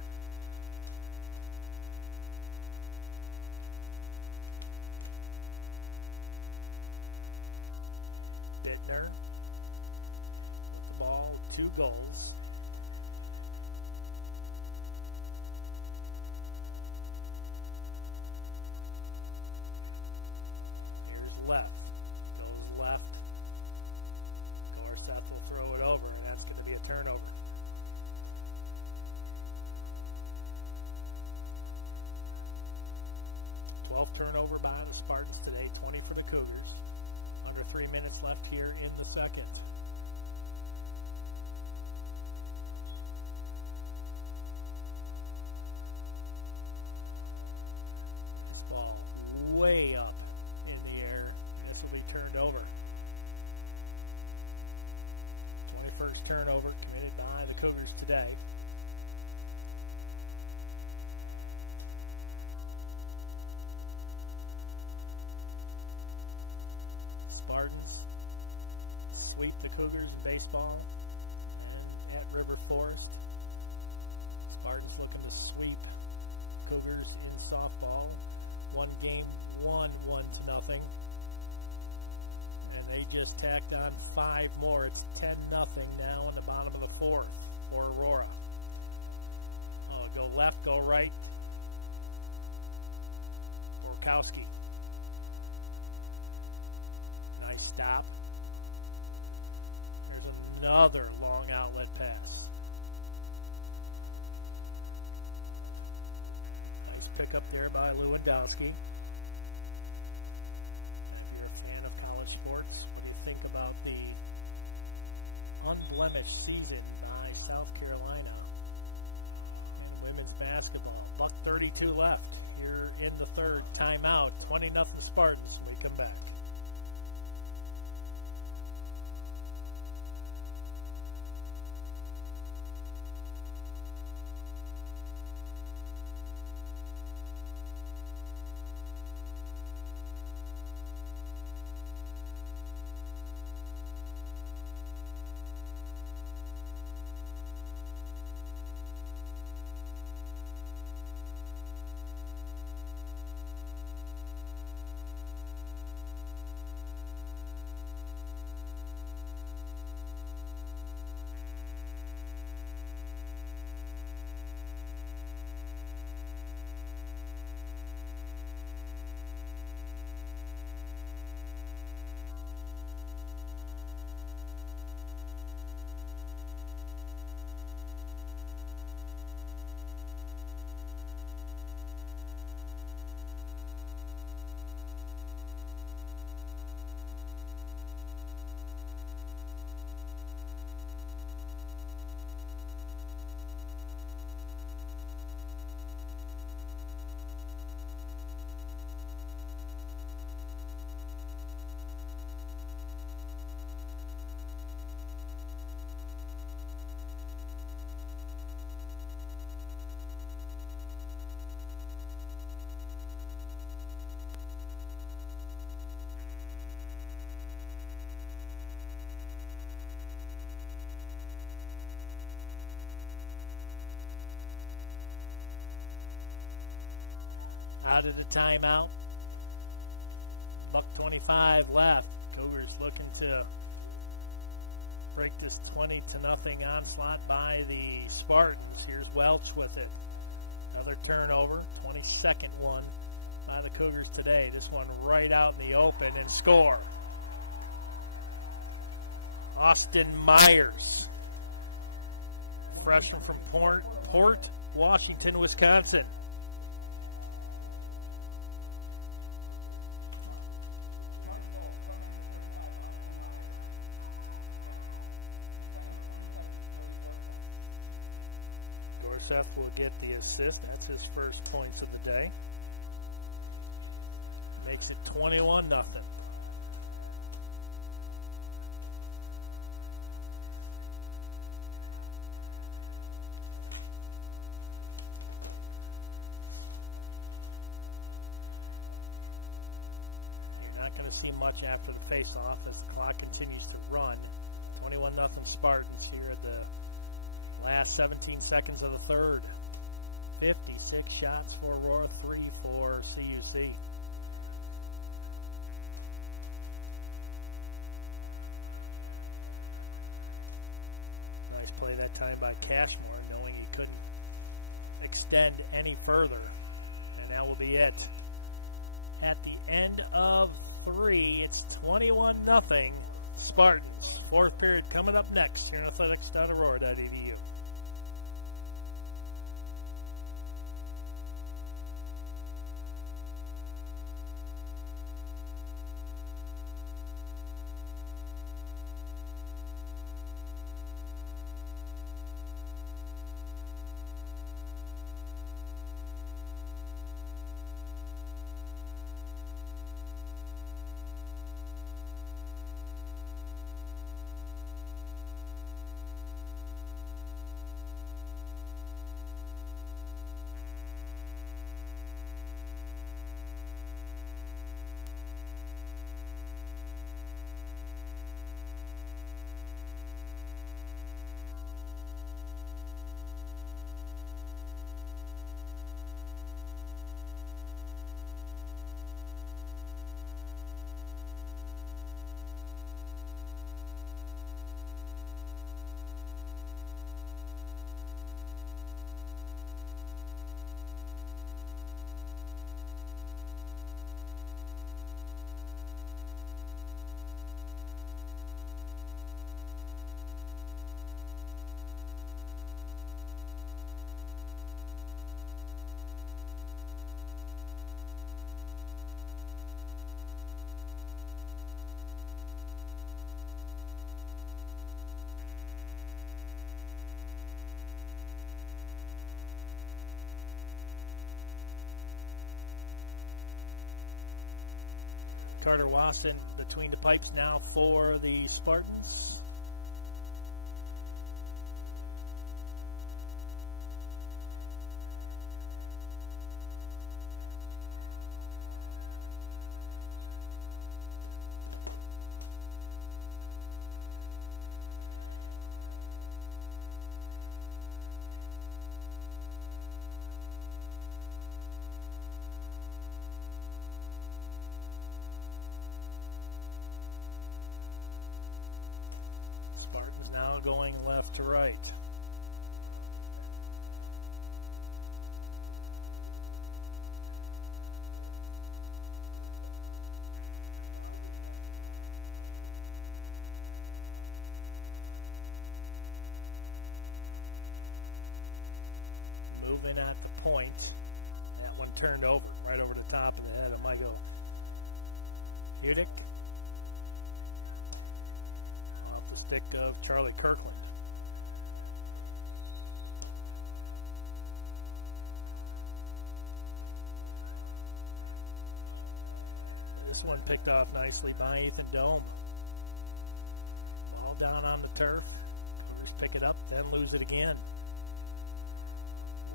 Bittner with the ball, 2 goals. Here's left. Goes left. Gorseth will throw it over, and that's going to be a turnover. Turnover by the Spartans today, 20 for the Cougars. Under 3 minutes left here in the second. This ball way up in the air. This will be turned over. 21st turnover committed by the Cougars today. Spartans sweep the Cougars in baseball and at River Forest. Spartans looking to sweep Cougars in softball. One game won 1-0. And they just tacked on 5 more. It's 10-0 now in the bottom of the fourth for Aurora. Go left, go right. Borkowski. Stop. There's another long outlet pass. Nice pickup there by Lewandowski. If you're a fan of college sports, what do you think about the unblemished season by South Carolina in women's basketball? $1:32 left here in the third. Timeout. 20-0 Spartans when we come back. out of the timeout. $1:25 left. Cougars looking to break this 20-0 onslaught by the Spartans. Here's Welch with it. Another turnover, 22nd one by the Cougars today. This one right out in the open and score. Austin Myers, freshman from Port Washington, Wisconsin. Seth will get the assist. That's his first points of the day. Makes it 21-0. You're not going to see much after the face-off as the clock continues to run. 21-0 Spartans here at the last 17 seconds of the third. 56 shots for Aurora, 3 for CUC. Nice play that time by Cashmore, knowing he couldn't extend any further. And that will be it. At the end of 3, it's 21-0 Spartans. Fourth period coming up next here on athletics.aurora.edu. Carter Wasson between the pipes now for the Spartans. Going left to right. Moving at the point. That one turned over, right over the top of the head of Michael Udick. Stick of Charlie Kirkland. This one picked off nicely by Ethan Dome. Ball down on the turf. Cougars pick it up, then lose it again.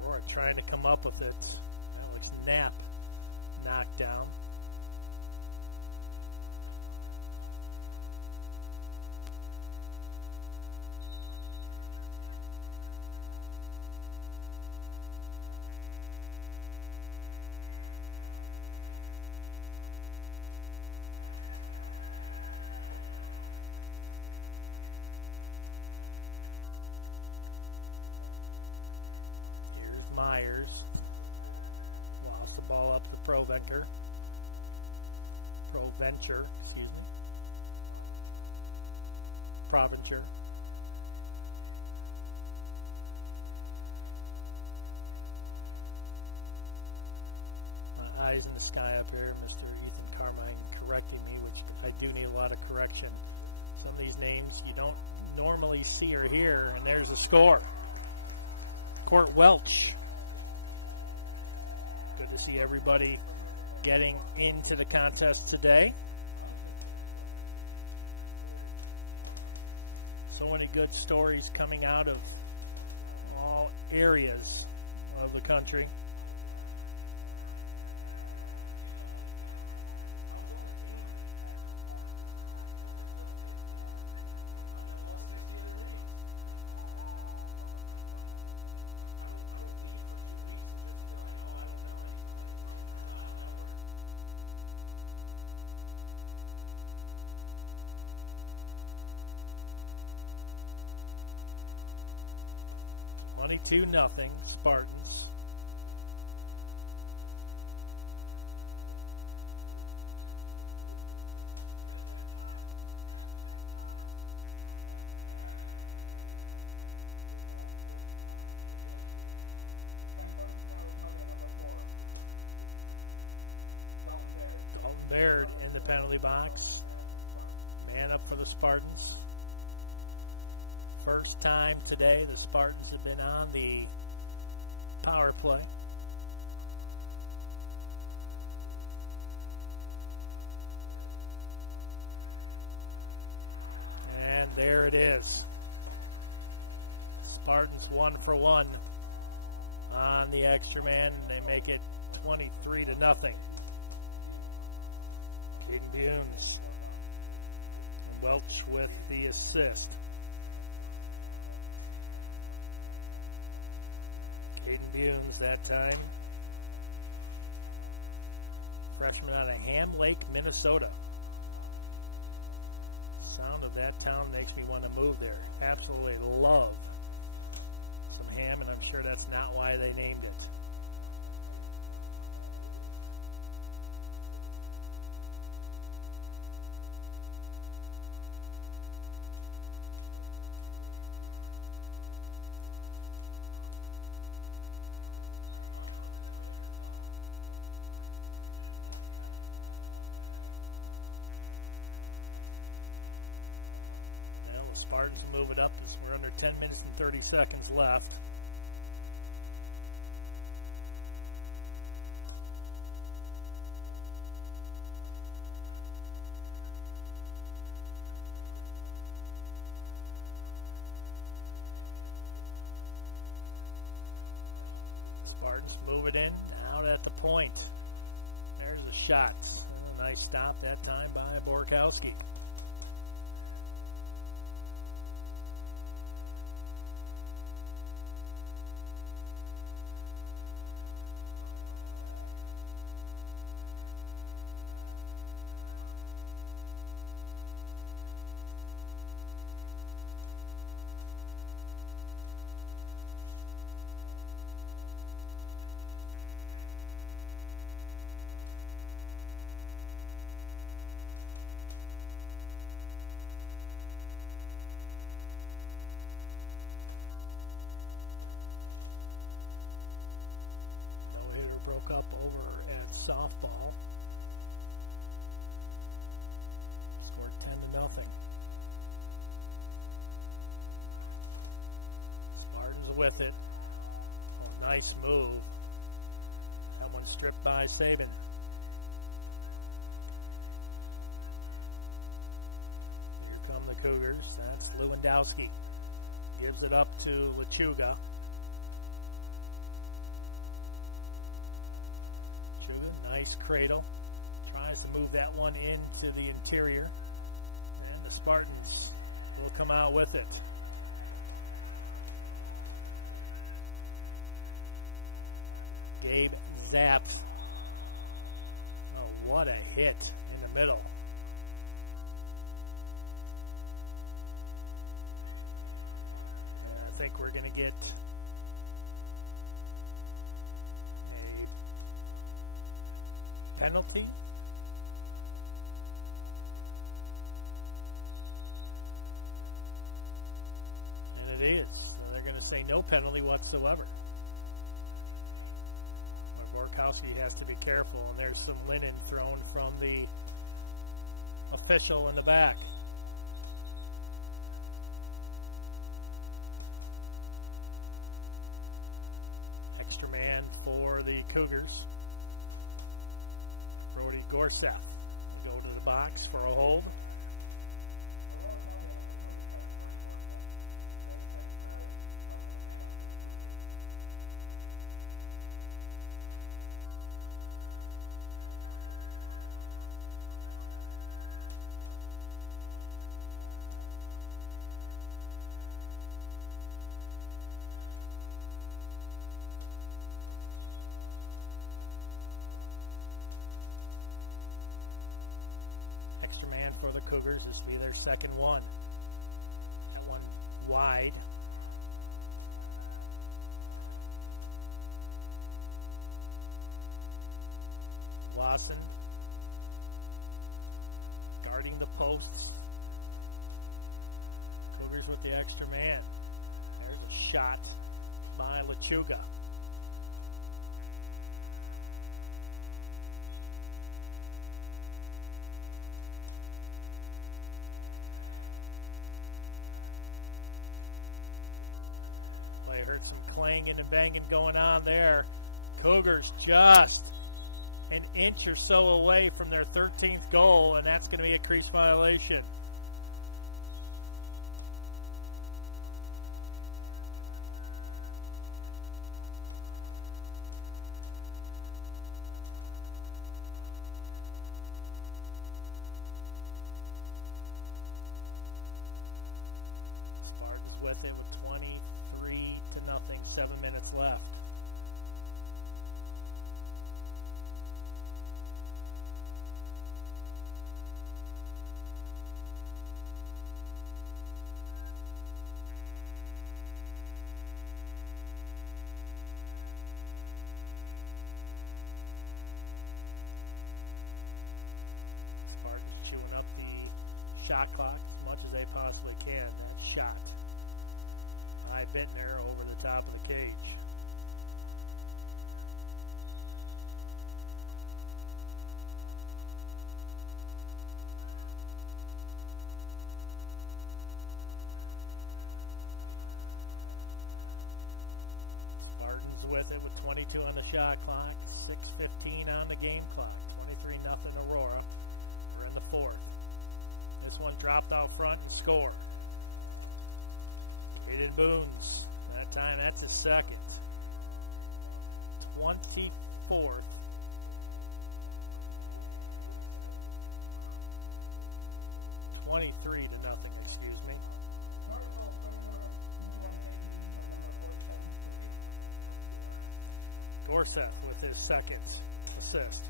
Aurora trying to come up with it. Alex Knapp knocked down. Proventure, Proventure. My eyes in the sky up here, Mr. Ethan Carmine correcting me, which I do need a lot of correction. Some of these names you don't normally see or hear, and there's the score. Court Welch. Good to see everybody getting into the contest today. So many good stories coming out of all areas of the country. Nothing, Spartans. Baird in the penalty box. Man up for the Spartans. First time today the Spartans have been on the power play. And there it is. Spartans 1 for 1 on the extra man. They make it 23-0. Caden Bunes. Welch with the assist. Caden Bunes that time. Freshman out of Ham Lake, Minnesota. Sound of that town makes me want to move there. Absolutely love some ham, and I'm sure that's not why they named it. Spartans move it up as we're under 10 minutes and 30 seconds left. Spartans move it in, out at the point. There's a shot. A nice stop that time by Borkowski. Up over at softball. Scored 10-0. Spartans with it. Oh, nice move. That one stripped by Saban. Here come the Cougars. That's Lewandowski. Gives it up to Lechuga. Nice cradle. Tries to move that one into the interior. And the Spartans will come out with it. Gabe Zapp. Oh, what a hit in the middle. And I think we're going to get penalty. And it is. So they're going to say no penalty whatsoever. But Borkowski has to be careful, and there's some linen thrown from the official in the back. Extra man for the Cougars. Brody Gorseth will go to the box for a hold. Man for the Cougars. This will be their second one. That one wide. Lawson guarding the posts. Cougars with the extra man. There's a shot by Lechuga. Some clanging and banging going on there. Cougars just an inch or so away from their 13th goal, and that's going to be a crease violation. Spartans with it with 7 minutes left. Spartans chewing up the shot clock as much as they possibly can. That shot. Bittner over the top of the cage. Spartans with it with 22 on the shot clock, 6:15 on the game clock, 23-0 Aurora. We're in the fourth. This one dropped out front and scored. Aiden Boone's. That time, that's his second. 24th. $23-0, excuse me. Gorseth with his second assist.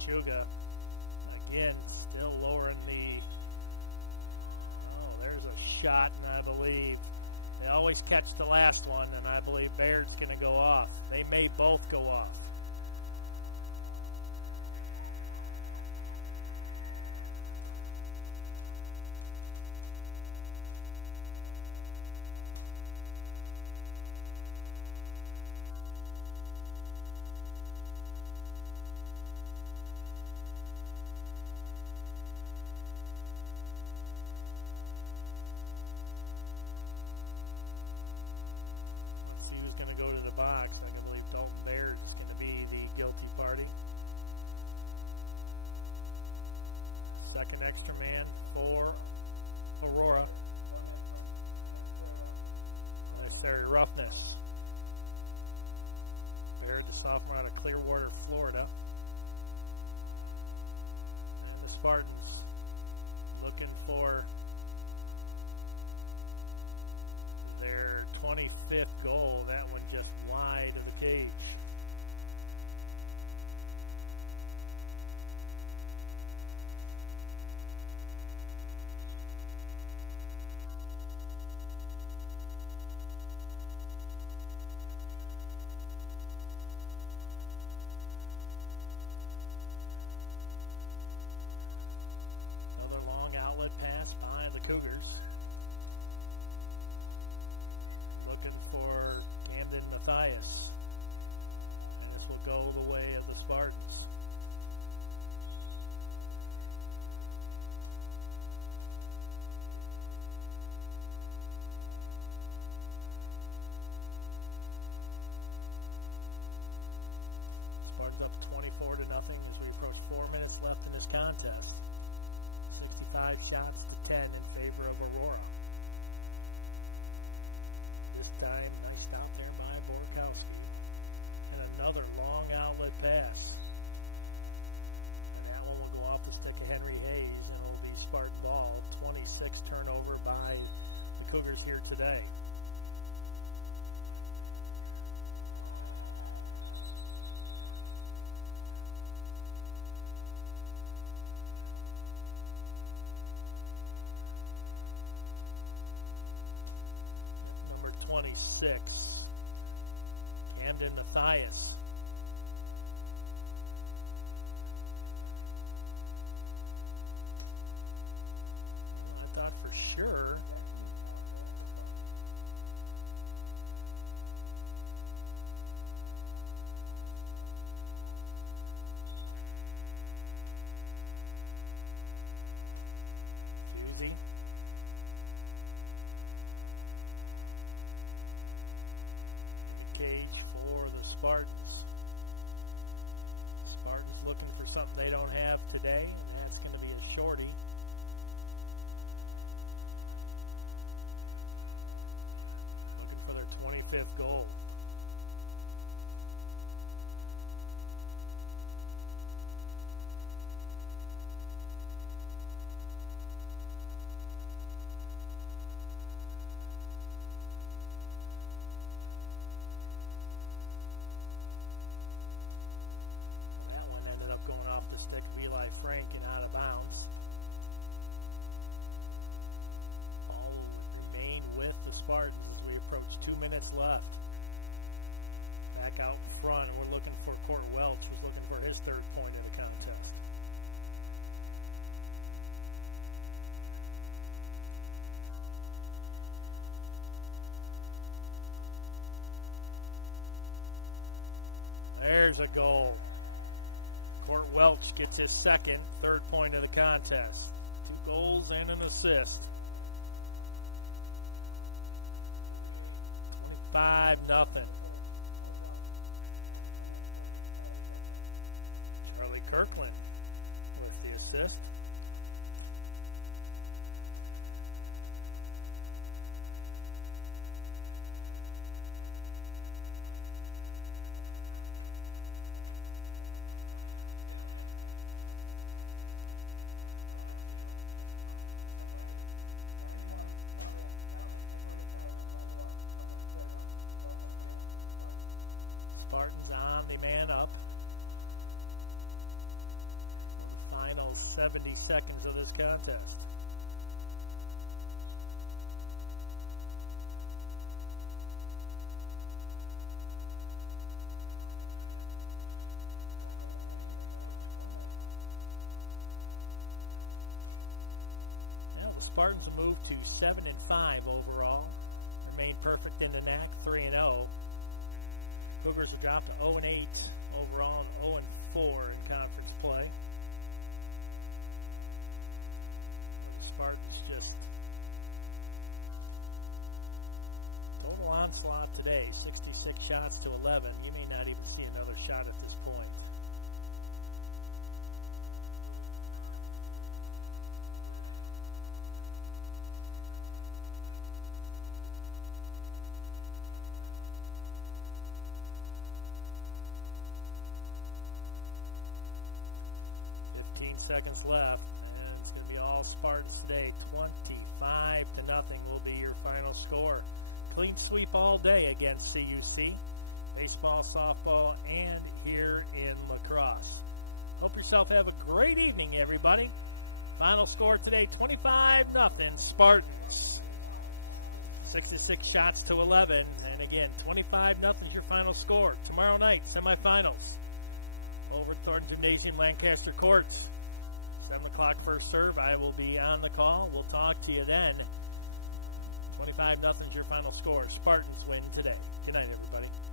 Lechuga again, still lowering the. Oh, there's a shot, and I believe they always catch the last one, and I believe Baird's going to go off. They may both go off. Box. I believe Dalton Baird is going to be the guilty party. Second extra man for Aurora. Unnecessary roughness. Baird, the sophomore out of Clearwater, Florida. And the Spartans looking for their 25th goal. That one just wide of the cage. Another long outlet pass behind the Cougars. Looking for Camden Mathias. And this will go the way of the Spartans. Spartans up 24-0 as we approach 4 minutes left in this contest. 65 shots to 10 in favor of Aurora. This time, nice stop there by Borkowski. And another long outlet pass. And that one will go off the stick of Henry Hayes, and it will be Spartan ball. 26 turnover by the Cougars here today. Number 26, Camden Mathias. I thought for sure. Fusey. Cage for the Spartans. Spartans looking for something they don't have today, and that's going to be a shorty. Looking for their 25th goal. That one ended up going off the stick of Eli Frank and out of bounds. Ball will remain with the Spartans as we approach 2 minutes left. Back out in front, and we're looking for Court Welch, who's looking for his third point in the contest. There's a goal. Court Welch gets his third point of the contest. 2 goals and an assist. 25-0. Charlie Kirkland with the assist. Spartans on the man up. Final 70 seconds of this contest. Now the Spartans move to 7-5 overall. Remain perfect in the NAC, 3-0. Cougars have dropped to 0-8 overall and 0-4 in conference play. The Spartans just total onslaught today, 66 shots to 11. You may not even see another shot at this point. Seconds left, and it's going to be all Spartans today. 25-0 will be your final score. clean sweep all day against CUC. Baseball, softball, and here in Lacrosse. Hope yourself have a great evening, everybody. Final score today, 25-0 Spartans. 66 shots to 11. And again, 25-0 is your final score. Tomorrow night, semifinals. Over at Thornton Gymnasium, Lancaster Courts. 7 o'clock first serve. I will be on the call. We'll talk to you then. 25-0 is your final score. Spartans win today. Good night, everybody.